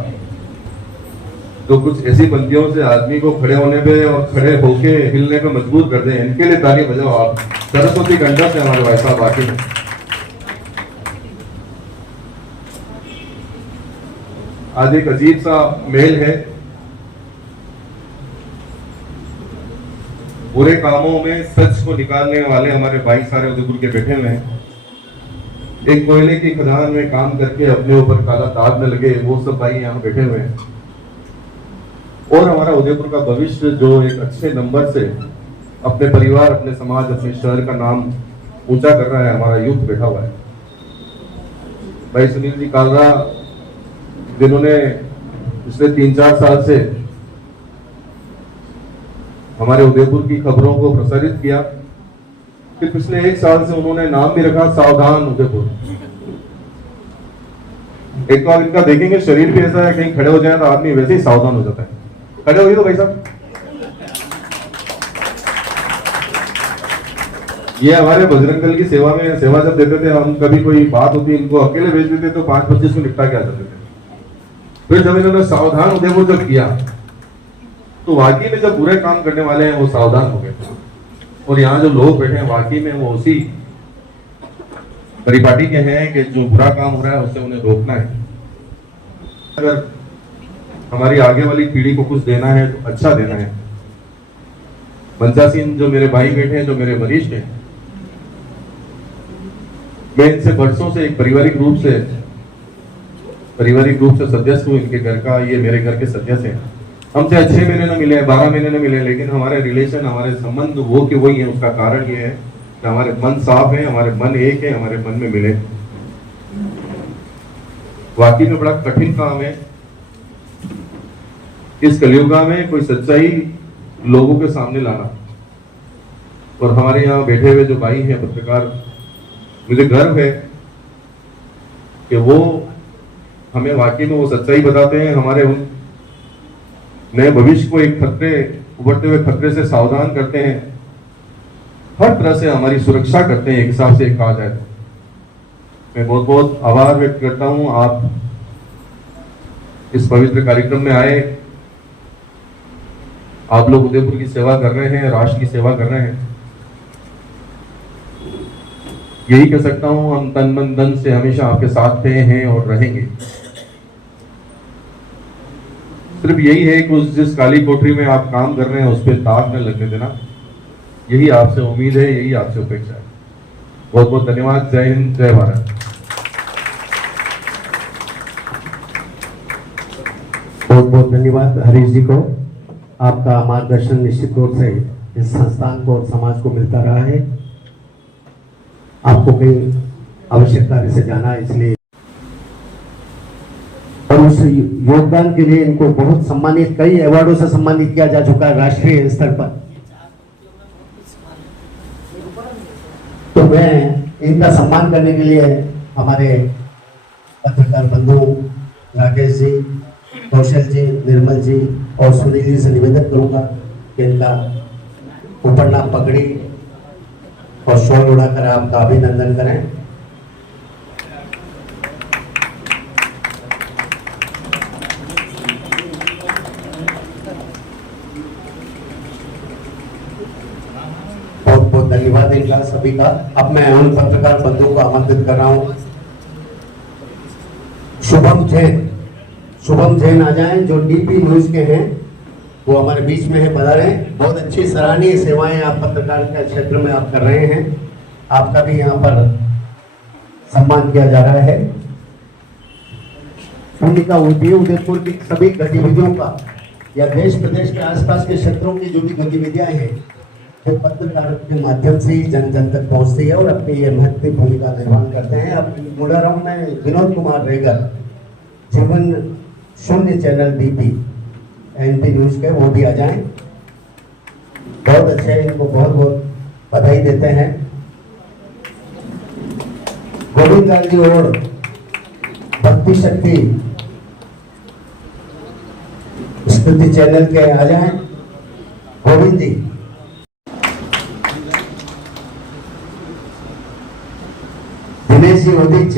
तो कुछ ऐसी पंक्तियों से आदमी को खड़े होने पे और खड़े होके हिलने पे मजबूर कर दें, इनके लिए ताली बजाओ आप। सरस्वती गंडा से हमारे भाई साहब आके हैं। आज एक अजीब सा मेल है, बुरे कामों में सच को निकालने वाले हमारे भाई सारे उदयपुर के बैठे हुए हैं। एक कोयले की खदान में काम करके अपने ऊपर काला दाग में लगे वो सब भाई यहाँ बैठे हुए हैं। और हमारा उदयपुर का भविष्य जो एक अच्छे नंबर से अपने परिवार, अपने समाज, अपने शहर का नाम ऊंचा कर रहा है, हमारा यूथ बैठा हुआ है। भाई सुनील जी कालरा जिन्होंने पिछले 3-4 साल से हमारे उदयपुर की खबरों को प्रसारित किया, फिर पिछले 1 साल से उन्होंने नाम भी रखा सावधान उदयपुर। एक तो आप इनका देखेंगे शरीर भी ऐसा है, कहीं खड़े हो जाए तो आदमी वैसे ही सावधान हो जाता है। खड़े होइए तो भाई साहब। ये हमारे बजरंग दल की सेवा में सेवा जब देते थे हम, कभी कोई बात होती इनको अकेले भेज देते तो 5-25 को निपटा के आ जाते थे। फिर जब इन्होंने सावधान उदयपुर जब किया तो वाकई में जब बुरे काम करने वाले हैं वो सावधान हो गए। और यहाँ जो लोग बैठे हैं वाकई में वो उसी परिपाटी के हैं कि जो बुरा काम हो रहा है उससे उन्हें रोकना है। अगर हमारी आगे वाली पीढ़ी को कुछ देना है तो अच्छा देना है। मंचा सिंह जो मेरे भाई बैठे हैं, जो मेरे वरिष्ठ हैं, मैं इनसे बरसों से एक पारिवारिक रूप से सदस्य हूँ इनके घर का। ये मेरे घर के सदस्य हैं। हमसे 6 महीने न मिले, 12 महीने न मिले, लेकिन हमारे रिलेशन, हमारे संबंध वो के वही है। उसका कारण ये है कि हमारे मन साफ है, हमारे मन एक है, हमारे मन में मिले। वाकई में बड़ा कठिन काम है इस कलियुगा में कोई सच्चाई लोगों के सामने लाना। और हमारे यहाँ बैठे हुए जो भाई हैं पत्रकार, मुझे गर्व है कि वो हमें वाकई में वो सच्चाई बताते हैं, हमारे उन नए भविष्य को एक खतरे, उभरते हुए खतरे से सावधान करते हैं, हर तरह से हमारी सुरक्षा करते हैं। एक हिसाब से कहा जाए तो मैं बहुत बहुत आभार व्यक्त करता हूं। आप इस पवित्र कार्यक्रम में आए, आप लोग उदयपुर की सेवा कर रहे हैं, राष्ट्र की सेवा कर रहे हैं। यही कह सकता हूं, हम तन मन धन से हमेशा आपके साथ थे, हैं और रहेंगे। सिर्फ यही है कि जिस काली कोठरी में आप काम कर रहे हैं उस पर दाग न लगने देना, यही आपसे उम्मीद है, यही आपसे अपेक्षा है। बहुत बहुत धन्यवाद। जय हिंद, जय भारत। बहुत बहुत धन्यवाद हरीश जी को। आपका मार्गदर्शन निश्चित रूप से इस संस्थान को और समाज को मिलता रहा है। आपको कहीं आवश्यक कार्य से जाना है, इसलिए और उस योगदान के लिए इनको बहुत सम्मानित, कई अवार्डों से सम्मानित किया जा चुका है राष्ट्रीय स्तर पर। तो मैं इनका सम्मान करने के लिए हमारे पत्रकार बंधु राकेश जी, कौशल जी, निर्मल जी और सुनील जी से निवेदन करूंगा कि इनका उपरना पगड़ी और शॉल उड़ाकर आपका अभिनंदन करें। बहुत बहुत धन्यवाद इनका सभी का। अब मैं उन पत्रकार बंधुओं को आमंत्रित कर रहा हूं। शुभम जैन आ जाएं, जो डीपी न्यूज के हैं, वो हमारे बीच में है, पधारे। बहुत अच्छी सराहनीय सेवाएं आप पत्रकार के क्षेत्र में आप कर रहे हैं। आपका भी यहाँ पर सम्मान किया जा रहा है। भूमिका होती है। उदयपुर की सभी गतिविधियों का या देश प्रदेश के आसपास के क्षेत्रों की जो भी गतिविधियां हैं वो पत्रकार के माध्यम से ही जन जन तक पहुंचती है और अपनी ये महत्वपूर्ण भूमिका निर्वहन करते हैं। अब मुलाराम में विनोद कुमार रेगर जीवन शून्य चैनल डीपी एनपी न्यूज के वो भी आ जाएं। बहुत अच्छे, इनको बहुत बहुत बधाई देते हैं। गोविंद लाल जी और भक्ति शक्ति स्तुति चैनल के आ जाएं। गोविंद जी, दिनेश जी ओदिच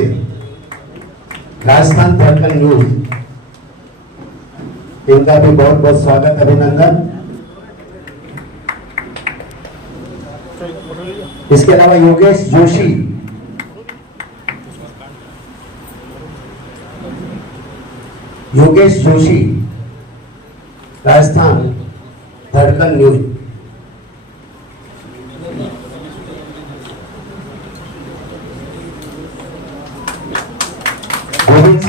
राजस्थान धड़कन न्यूज, इनका भी बहुत बहुत स्वागत, अभिनंदन। इसके अलावा योगेश जोशी राजस्थान धड़कन न्यूज, गोविंद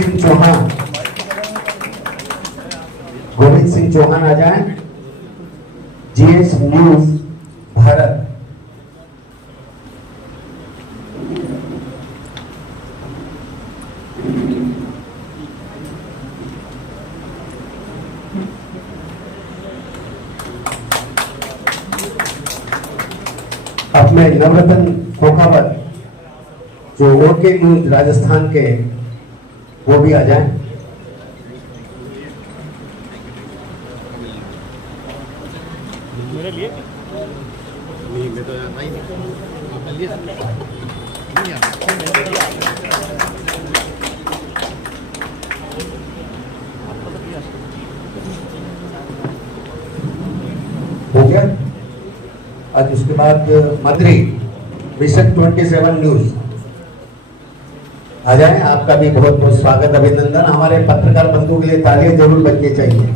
सिंह चौहान आ जाएं। जीएस न्यूज भारत, अब मैं नवरत्न खोखावत जो ओके न्यूज राजस्थान के, वो भी आ जाएं। मेरे लिए नहीं, मैं तो आता ही नहीं। आपने लिया नहीं हो गया। आज उसके बाद मंत्री विशन 27 न्यूज आ जाएं। आपका भी बहुत बहुत स्वागत, अभिनंदन। हमारे पत्रकार बंधुओं के लिए तालियां जरूर बजनी चाहिए।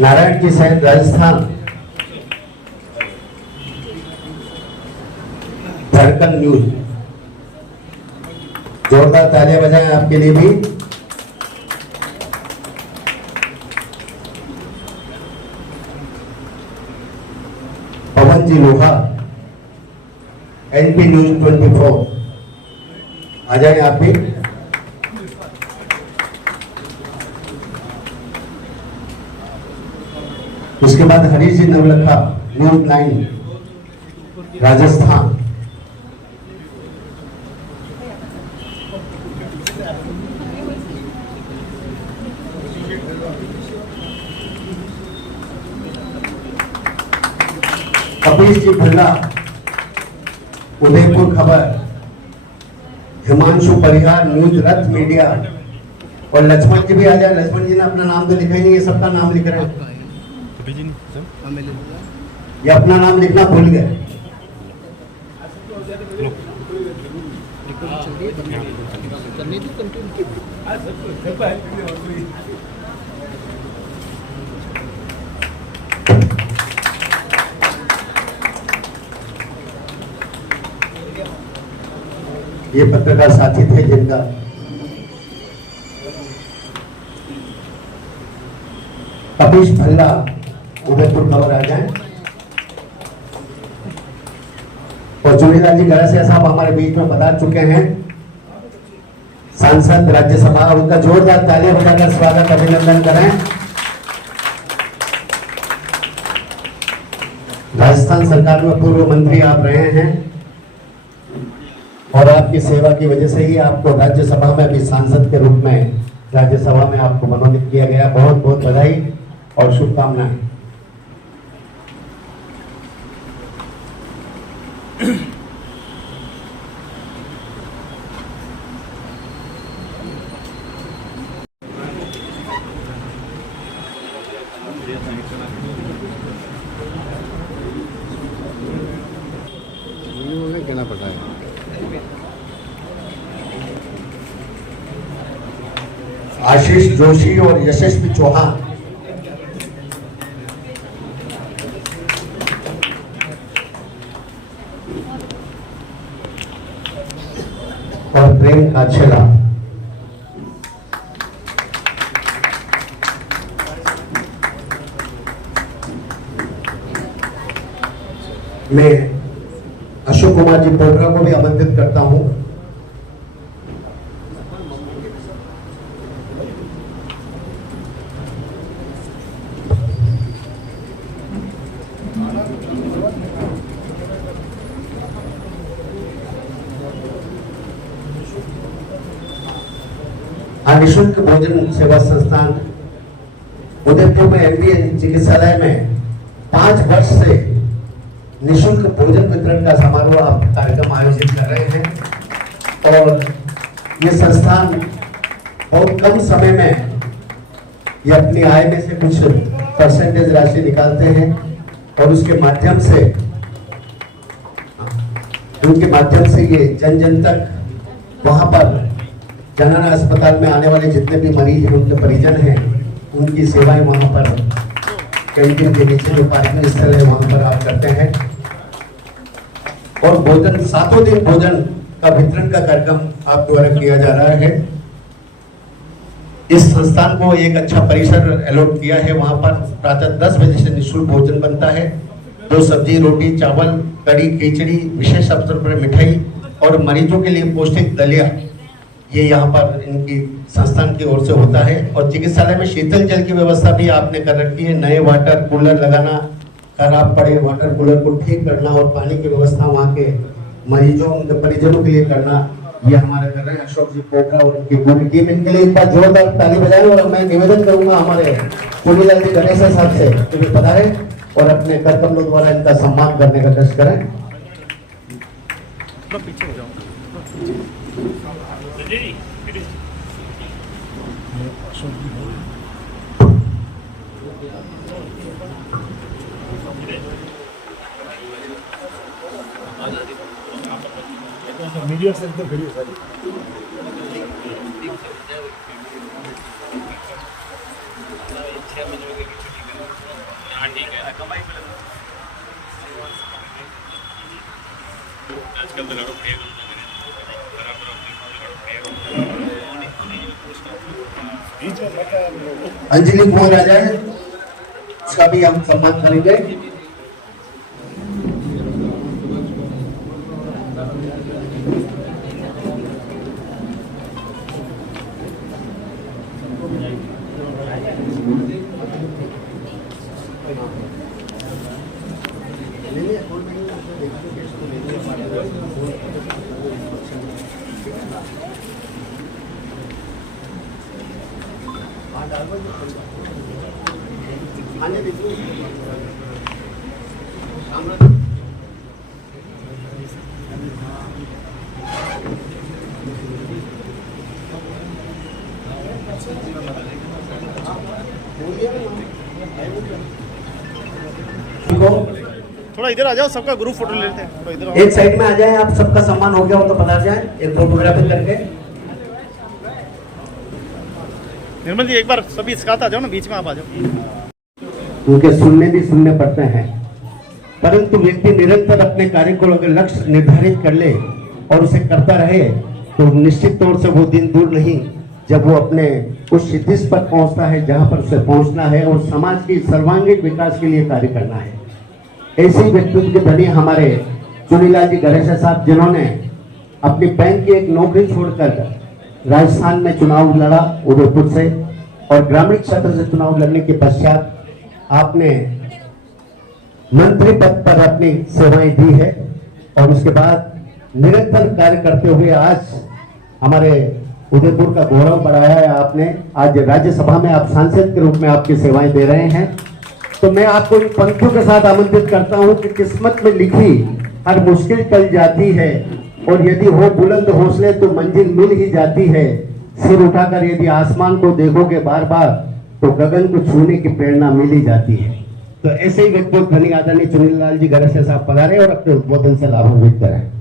नारायण की सैन राजस्थान धड़कन न्यूज, जोरदार तालियां बजाएं आपके लिए भी। पवन जी लोहा एनपी न्यूज 24 आ जाए आप भी। उसके बाद हरीश जी नवलखा न्यूज 9 राजस्थान, कपिल जी भल्ला उदयपुर खबर, हिमांशु परिहार न्यूज रथ मीडिया, और लक्ष्मण जी भी आ जाए। लक्ष्मण जी ने अपना नाम तो लिखा ही नहीं है, सबका नाम लिख रहे हैं। ये अपना नाम लिखना भूल गए। ये पत्रकार साथी थे जिनका कपिश भल्ला उदयपुर खबर आ जाए, और चुनीलाल जी गरासिया साहब हमारे बीच में बता चुके हैं, सांसद राज्यसभा, उनका जोरदार तालियां बजाकर स्वागत अभिनंदन करें। राजस्थान सरकार में पूर्व मंत्री आप रहे हैं और आपकी सेवा की वजह से ही आपको राज्यसभा में भी सांसद के रूप में राज्यसभा में आपको मनोनीत किया गया। बहुत बहुत बधाई और शुभकामनाएं। कहना पड़ता है। आशीष जोशी और यशस्वी चौहान, प्रेम का छेला। मैं अशोक कुमार जी पोखरा को भी आमंत्रित करता हूं। निःशुल्क भोजन सेवा संस्थान उदयपुर में एमबीए चिकित्सालय में 5 वर्ष से निःशुल्क भोजन वितरण का समारोह आप कार्यक्रम आयोजित कर रहे हैं और ये संस्थान बहुत कम समय में ये अपनी आय में से कुछ परसेंटेज राशि निकालते हैं और उसके माध्यम से ये जन जन तक वहां पर जनाना अस्पताल में आने वाले जितने भी मरीज हैं, उनके परिजन हैं, उनकी सेवाएं वहां पर कैंटीन के नीचे जो पार्किंग स्थल है वहां पर आप करते हैं और भोजन 7 दिन भोजन का वितरण का कार्यक्रम आप द्वारा किया जा रहा है। इस संस्थान को एक अच्छा परिसर अलॉट किया है। वहां पर प्रातः 10 बजे से निःशुल्क भोजन बनता है। 2 सब्जी, रोटी, चावल, कड़ी, खिचड़ी, विशेष अवसर पर मिठाई और मरीजों के लिए पौष्टिक दलिया, ये यहाँ पर इनकी संस्थान की ओर से होता है। और चिकित्सालय में शीतल जल की व्यवस्था भी आपने कर रखी है। नए वाटर कूलर लगाना, खराब पड़े वाटर कूलर को ठीक करना और पानी की व्यवस्था वहाँ के मरीजों, उनके परिजनों के लिए करना, ये हमारे कर रहे हैं अशोक जी पोखरा और उनकी पूरी टीम। इनके लिए एक बार जोरदार ताली बजाएं और मैं निवेदन करूंगा हमारे चुनीलाल जी गणेश साहब से कि पधारे और अपने कर कमलों द्वारा इनका सम्मान करने का कष्ट करें। मीडिया से एकदम खड़ी सारी। अंजलि कुमार आ जाए, उसका भी हम सम्मान करेंगे। थोड़ा इधर आ जाओ, सबका ग्रुप फोटो लेते हैं। थोड़ा इधर एक साइड में आ जाए, आप सबका सम्मान हो गया हो तो पधार जाए एक फोटोग्राफी करके। निर्मल जी एक बार सभी इसका आ जाओ ना, बीच में आप आ जाओ। उनके सुनने पड़ते हैं, परंतु व्यक्ति निरंतर अपने कार्य को अगर लक्ष्य निर्धारित कर ले और उसे करता रहे तो निश्चित तौर से वो दिन दूर नहीं जब वो अपने उस सिद्धि पर पहुंचता है जहां पर उसे पहुंचना है और समाज की सर्वांगीण विकास के लिए कार्य करना है। ऐसे व्यक्तित्व के धनी हमारे चुनीलाल जी गणेश साहब, जिन्होंने अपनी बैंक की एक नौकरी छोड़कर राजस्थान में चुनाव लड़ा उदयपुर से और ग्रामीण क्षेत्र से चुनाव लड़ने के पश्चात आपने मंत्री पद पर अपनी सेवाएं दी है और उसके बाद निरंतर कार्य करते हुए आज हमारे उदयपुर का गौरव बढ़ाया है आपने। आज राज्यसभा में आप सांसद के रूप में आपकी सेवाएं दे रहे हैं। तो मैं आपको इन पंक्तियों के साथ आमंत्रित करता हूं कि किस्मत में लिखी हर मुश्किल टल जाती है और यदि हो बुलंद हौसले तो मंजिल मिल ही जाती है। सिर उठाकर यदि आसमान को देखोगे बार बार तो गगन को छूने की प्रेरणा मिल ही जाती है। तो ऐसे ही व्यक्तित्व धनी आदरणीय चुनीलाल जी गणेश साहब पधारे और अपने उद्बोधन से लाभान्वित करें।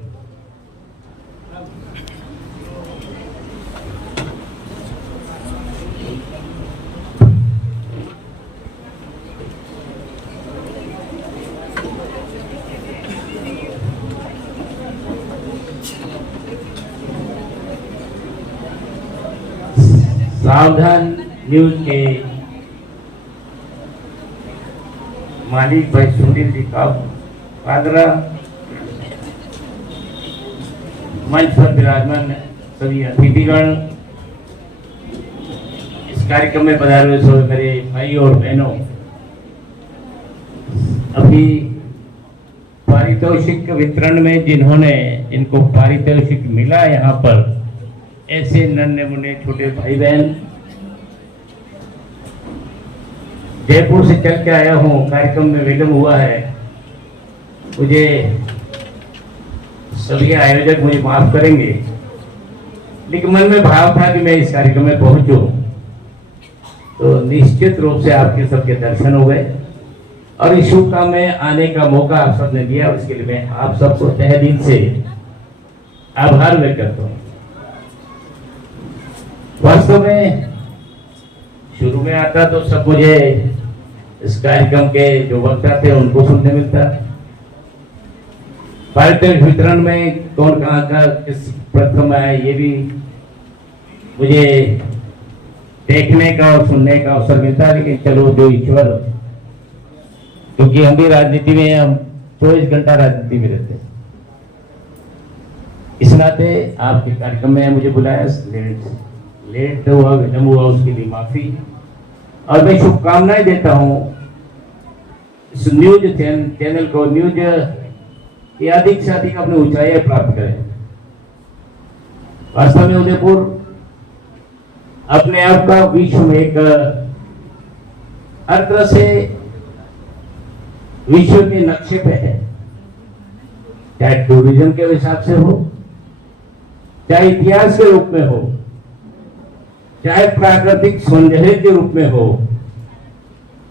सावधान न्यूज के मालिक भाई सुनील जी कालरा, मंच पर विराजमान सभी अतिथिगण, इस कार्यक्रम में पधारे हुए मेरे भाई और बहनों, अभी पारितोषिक वितरण में जिन्होंने इनको पारितोषिक मिला, यहाँ पर ऐसे नन्हे मुन्ने छोटे भाई बहन, जयपुर से चल के आया हूँ, कार्यक्रम में विलंब हुआ है, मुझे सभी आयोजक मुझे माफ करेंगे, लेकिन मन में भाव था कि मैं इस कार्यक्रम में पहुंचूं, तो निश्चित रूप से आपके सबके दर्शन हो गए और इस शुभ काम में आने का मौका आप सबने दिया, और इसके लिए मैं आप सबको तहे दिल से आभार व्यक्त करता हूँ। वास्तव में शुरू में आता तो सब मुझे इस कार्यक्रम के जो वक्ता थे उनको सुनने मिलता, पारितोषिक वितरण में कौन कहाँ का किस प्रथम है ये भी मुझे देखने का और सुनने का अवसर मिलता, लेकिन चलो जो ईश्वर, क्योंकि हम भी राजनीति में, हम 24 घंटा राजनीति में रहते हैं, इस नाते आपके कार्यक्रम में मुझे बुलाया, लेट हुआ, विलंब हुआ, उसके लिए माफी, और मैं शुभकामनाएं देता हूं इस न्यूज चैनल को, न्यूज ये अधिक से अधिक अपनी ऊंचाई प्राप्त करें। वास्तव में उदयपुर अपने आप का विश्व में एक हर तरह से विश्व के नक्शे पे है, चाहे टूरिज्म के हिसाब से हो, चाहे इतिहास के रूप में हो, चाहे प्राकृतिक सौंदर्य के रूप में हो।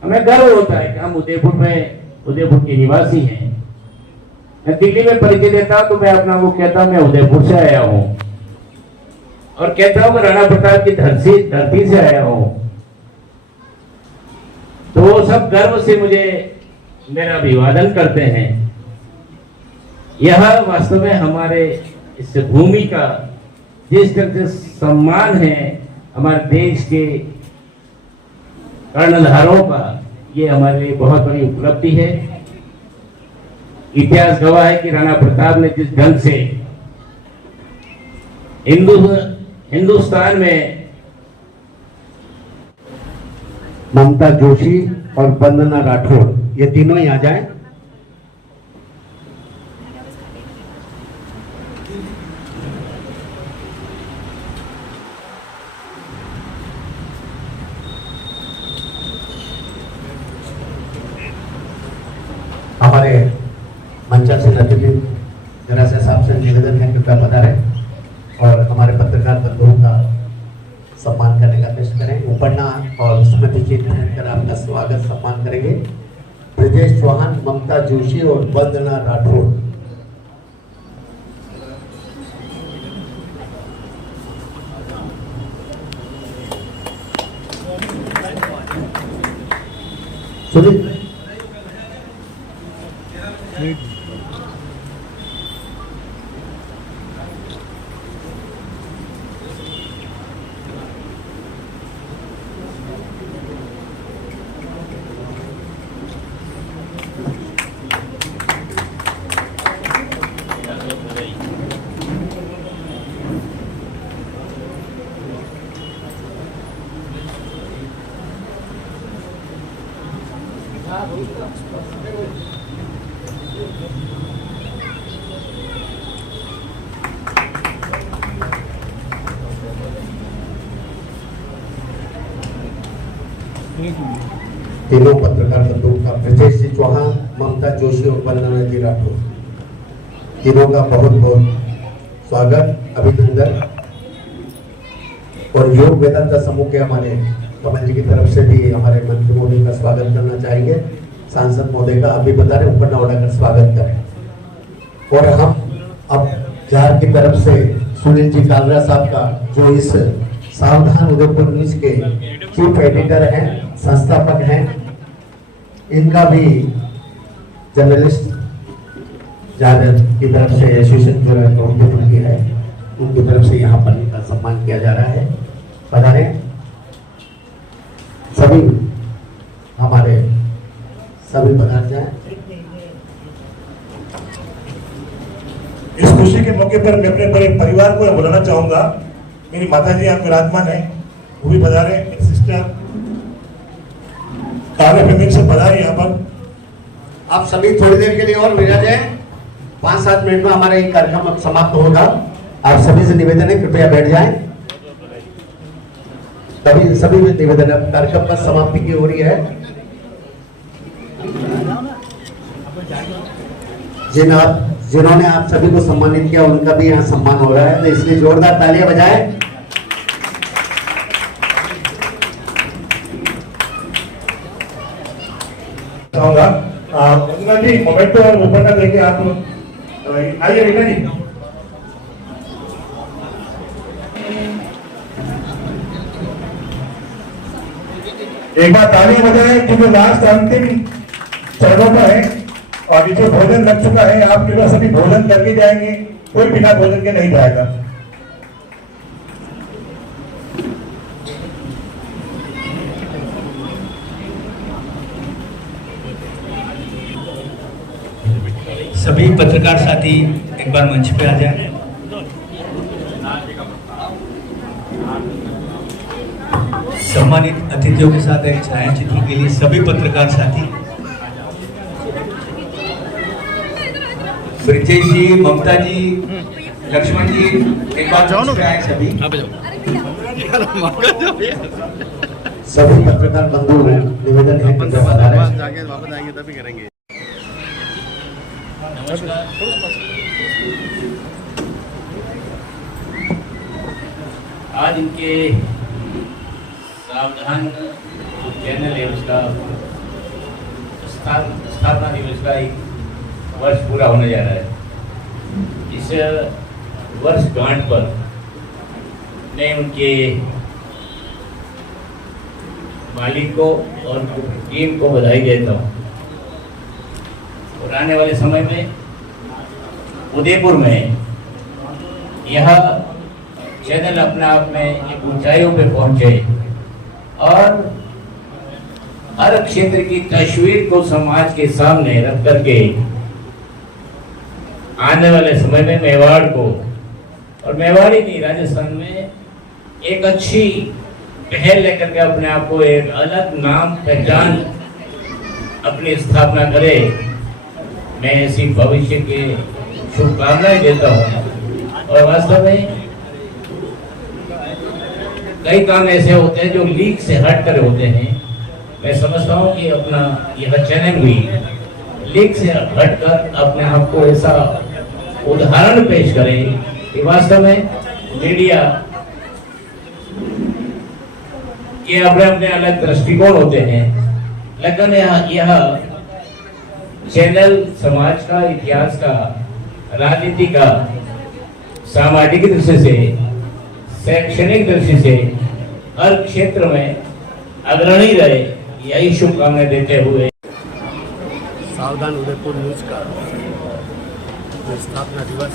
हमें गर्व होता है कि हम उदयपुर के निवासी हैं। मैं दिल्ली में परिचय देता हूं तो मैं अपना वो कहता हूं मैं उदयपुर से आया हूं, और कहता हूं मैं राणा प्रताप की धरती से आया हूं, तो वो सब गर्व से मुझे मेरा अभिवादन करते हैं। यह वास्तव में हमारे इस भूमि का जिस तरह से सम्मान है, हमारे देश के कर्णधारों का, ये हमारे लिए बहुत बड़ी उपलब्धि है। इतिहास गवाह है कि राणा प्रताप ने जिस ढंग से हिंदुस्तान में ममता जोशी और वंदना राठौड़, ये तीनों ही आ जाएं। हमारे मंचासीन अतिथि जरा से साहब से निवेदन है कृपया पधारें और हमारे पत्रकार बंधुओं का सम्मान करने का प्रयास करें। उपन्ना और स्मृति चिन्ह कर आपका स्वागत सम्मान करेंगे ब्रजेश चौहान, ममता जोशी और वंदना राठौड़। सुनिए तीनों पत्रकार बंधुओं का, ब्रजेश जी चौहान, ममता जोशी और वंदना जी राठौर, तीनों का बहुत बहुत स्वागत, अभिनंदन। और योग वेदांता समूह के हमारे कमल जी की तरफ से भी हमारे मंत्री महोदय का स्वागत करना चाहेंगे। सांसद महोदय का अभी बता रहे ऊपर नौड़ा कर स्वागत करें। और हम अब जार की तरफ से सुनील जी कालरा साहब का, जो इस सावधान उदयपुर न्यूज के चीफ एडिटर हैं, संस्थापक हैं, इनका भी जर्नलिस्ट जादर की तरफ से एसोसिएशन जो है उनकी है, उनकी तरफ से यहाँ पर इनका सम्मान किया जा रहा है। पधारें सभी हमारे सभी पदार्थ हैं। इस खुशी के मौके पर मैं अपने पूरे परिवार को बुलाना चाहूंगा। मेरी माता जी यहाँ विराजमान है, वो भी पधारे। मेरी सिस्टर काव्य फैमिली से पधारे यहाँ पर। आप सभी थोड़ी देर के लिए और विराज जाए, 5-7 मिनट में हमारा ये कार्यक्रम अब समाप्त होगा। आप सभी से निवेदन है कृपया बैठ जाएं। सभी में निवेदन है, कार्यक्रम पर समाप्ति की हो रही है। जिन्होंने आप सभी को सम्मानित किया उनका भी यहाँ सम्मान हो रहा है, तो इसलिए जोरदार तालियां बजाएं। चाहूंगा वंदना जी मोमेंटो और ऊपर का देके आप आइए बेटा जी। एक बार तालियां बजाएं क्योंकि लास्ट अंतिम चरणों पर है और नीचे भोजन लग चुका है। आप केवल सभी भोजन करके जाएंगे, कोई बिना भोजन के नहीं जाएगा। सभी पत्रकार साथी एक बार मंच पे आ जाए। सम्मानित अतिथियों के साथ एक छायाचित्र के लिए सभी पत्रकार साथी, ब्रिजेश जी, ममता जी, लक्ष्मण जी, एक बार मंच पे आए सभी। सभी पत्रकार बंधु निवेदन है कि जब वापस आएंगे तभी करेंगे। आज इनके सावधान चैनल है उसका स्थापना दिवस का एक वर्ष पूरा होने जा रहा है। इस वर्षगांठ पर मैं उनके मालिक को और टीम को बधाई देता हूँ। और आने वाले समय में उदयपुर में यह चैनल अपने आप में एक ऊंचाइयों पे पहुंचे और हर क्षेत्र की तस्वीर को समाज के सामने रख करके आने वाले समय में मेवाड़ को, और मेवाड़ ही नहीं राजस्थान में एक अच्छी पहल लेकर के अपने आप को एक अलग नाम पहचान अपनी स्थापना करे। मैं ऐसी भविष्य के शुभकामनाएं देता हूँ। और वास्तव में कई काम ऐसे होते हैं जो लीक से हट कर होते हैं। मैं समझता हूँ कि अपना यह चैनल भी लीक से हटकर अपने आप को ऐसा उदाहरण पेश करे कि वास्तव में मीडिया के अपने अपने अलग दृष्टिकोण होते हैं, लेकिन यह चैनल समाज का, इतिहास का, राजनीति का, सामाजिक दृष्टि से, शैक्षणिक दृष्टि से हर क्षेत्र में अग्रणी रहे, यही शुभकामनाएं देते हुए सावधान उदयपुर न्यूज का जो स्थापना दिवस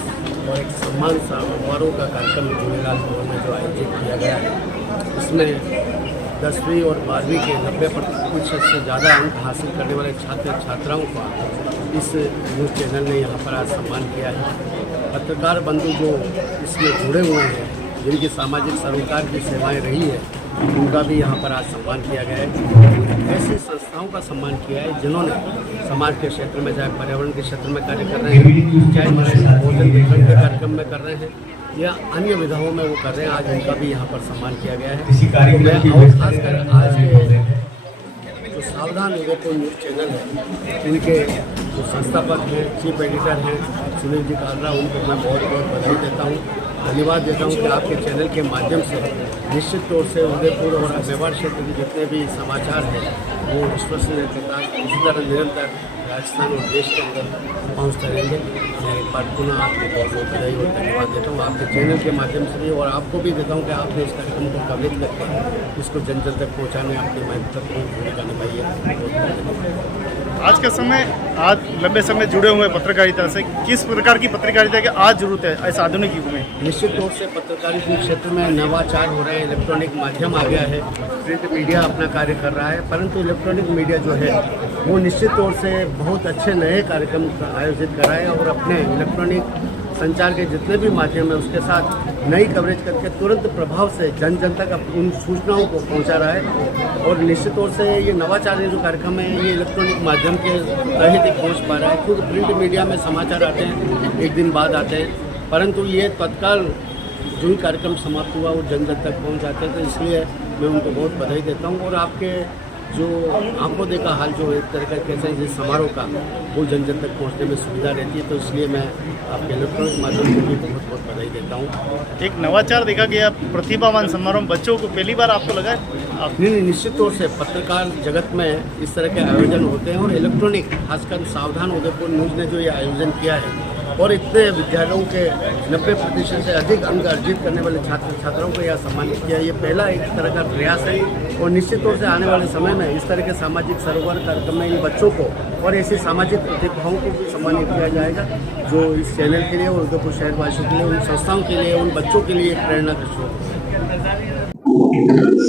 और एक सम्मान समारोह का कार्यक्रम झूलेलाल भवन में जो आयोजित किया गया है, उसमें 10वीं और 12वीं के 90% से ज़्यादा अंक हासिल करने वाले छात्र छात्राओं का इस न्यूज़ चैनल ने यहाँ पर आज सम्मान किया है। पत्रकार बंधु जो इसमें जुड़े हुए हैं, जिनकी सामाजिक सरोकार की सेवाएं रही है, उनका भी यहाँ पर आज सम्मान किया गया है। ऐसी संस्थाओं का सम्मान किया है जिन्होंने समाज के क्षेत्र में, चाहे पर्यावरण के क्षेत्र में कार्य कर रहे हैं, चाहे भोजन वितरण के कार्यक्रम में कर रहे हैं या अन्य विधाओं में वो कर रहे हैं, आज उनका भी यहाँ पर सम्मान किया गया है। मैं और खासकर आज के जो सावधान उदयपुर न्यूज़ चैनल है, उनके जो संस्थापक हैं, चीफ एडिटर हैं सुनील जी कालरा, उनको मैं बहुत बहुत बधाई देता हूँ, धन्यवाद देता हूँ कि आपके चैनल के माध्यम से निश्चित तौर से उदयपुर और मेवाड़ क्षेत्र के जितने भी समाचार हैं वो विश्वसनीय के साथ इसी तरह निरंतर राजस्थान और देश के अंदर पहुँचते रहेंगे। मैं एक बार पुनः आपको बहुत बहुत बधाई और धन्यवाद देता हूँ आपके चैनल के माध्यम से भी, और आपको भी देता हूँ कि आपने इस कार्यक्रम को कवरेज करके इसको जन जन तक पहुँचाने आपकी महत्वपूर्ण भूमिका निभाई है। आज का समय, आज लंबे समय जुड़े हुए पत्रकारिता से, किस प्रकार की पत्रकारिता की आज जरूरत है ऐसे आधुनिक युग में? निश्चित तौर से पत्रकारिता के क्षेत्र में नवाचार हो रहे हैं, इलेक्ट्रॉनिक माध्यम आ गया है, प्रिंट मीडिया अपना कार्य कर रहा है, परंतु इलेक्ट्रॉनिक मीडिया जो है वो निश्चित तौर से बहुत अच्छे नए कार्यक्रम आयोजित कर रहा है और अपने इलेक्ट्रॉनिक संचार के जितने भी माध्यम है उसके साथ नई कवरेज करके तुरंत प्रभाव से जन जन तक उन सूचनाओं को पहुंचा रहा है। और निश्चित तौर से ये नवाचार जो कार्यक्रम है ये इलेक्ट्रॉनिक माध्यम के तहत ही पहुंच पा रहा है। खुद प्रिंट मीडिया में समाचार आते हैं, एक दिन बाद आते हैं, परंतु ये तत्काल जो ही कार्यक्रम समाप्त हुआ वो जन जन तक पहुँच जाते हैं। तो इसलिए मैं उनको बहुत बधाई देता हूँ। और आपके जो आंखों देखा हाल जो एक तरह का कैसे जिस समारोह का वो जन जन तक पहुंचने में सुविधा रहती है, तो इसलिए मैं आपके इलेक्ट्रॉनिक माध्यम को भी बहुत बहुत बधाई देता हूं। एक नवाचार देखा गया, प्रतिभावान समारोह में बच्चों को पहली बार आपको लगा है? नहीं, निश्चित तौर से पत्रकार जगत में इस तरह के आयोजन होते हैं और इलेक्ट्रॉनिक खासकर सावधान उदयपुर न्यूज़ ने जो ये आयोजन किया है और इतने विद्यालयों के 90% से अधिक अंक अर्जित करने वाले छात्र छात्राओं को यह सम्मानित किया, ये पहला एक तरह का प्रयास है। और निश्चित तौर से आने वाले समय में इस तरह के सामाजिक सरोवर कार्यक्रम में इन बच्चों को और ऐसी सामाजिक प्रतिभाओं को भी सम्मानित किया जाएगा जो इस चैनल के लिए और उदयपुर शहरवासियों के लिए, उन संस्थाओं के लिए, उन बच्चों के लिए एक प्रेरणा का स्रोत है।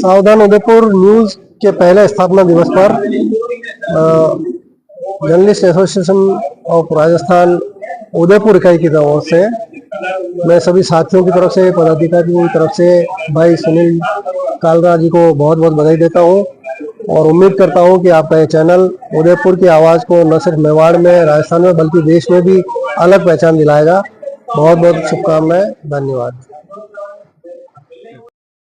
सावधान उदयपुर न्यूज़ के पहले स्थापना दिवस पर journalist association of Rajasthan Udaipur इकाई की तरफ से मैं सभी साथियों की तरफ से, पदाधिकारियों की तरफ से भाई सुनील कालरा जी को बहुत बहुत बधाई देता हूं और उम्मीद करता हूं कि आपका ये चैनल उदयपुर की आवाज़ को न सिर्फ मेवाड़ में, राजस्थान में बल्कि देश में भी अलग पहचान दिलाएगा। बहुत बहुत शुभकामनाएं, धन्यवाद।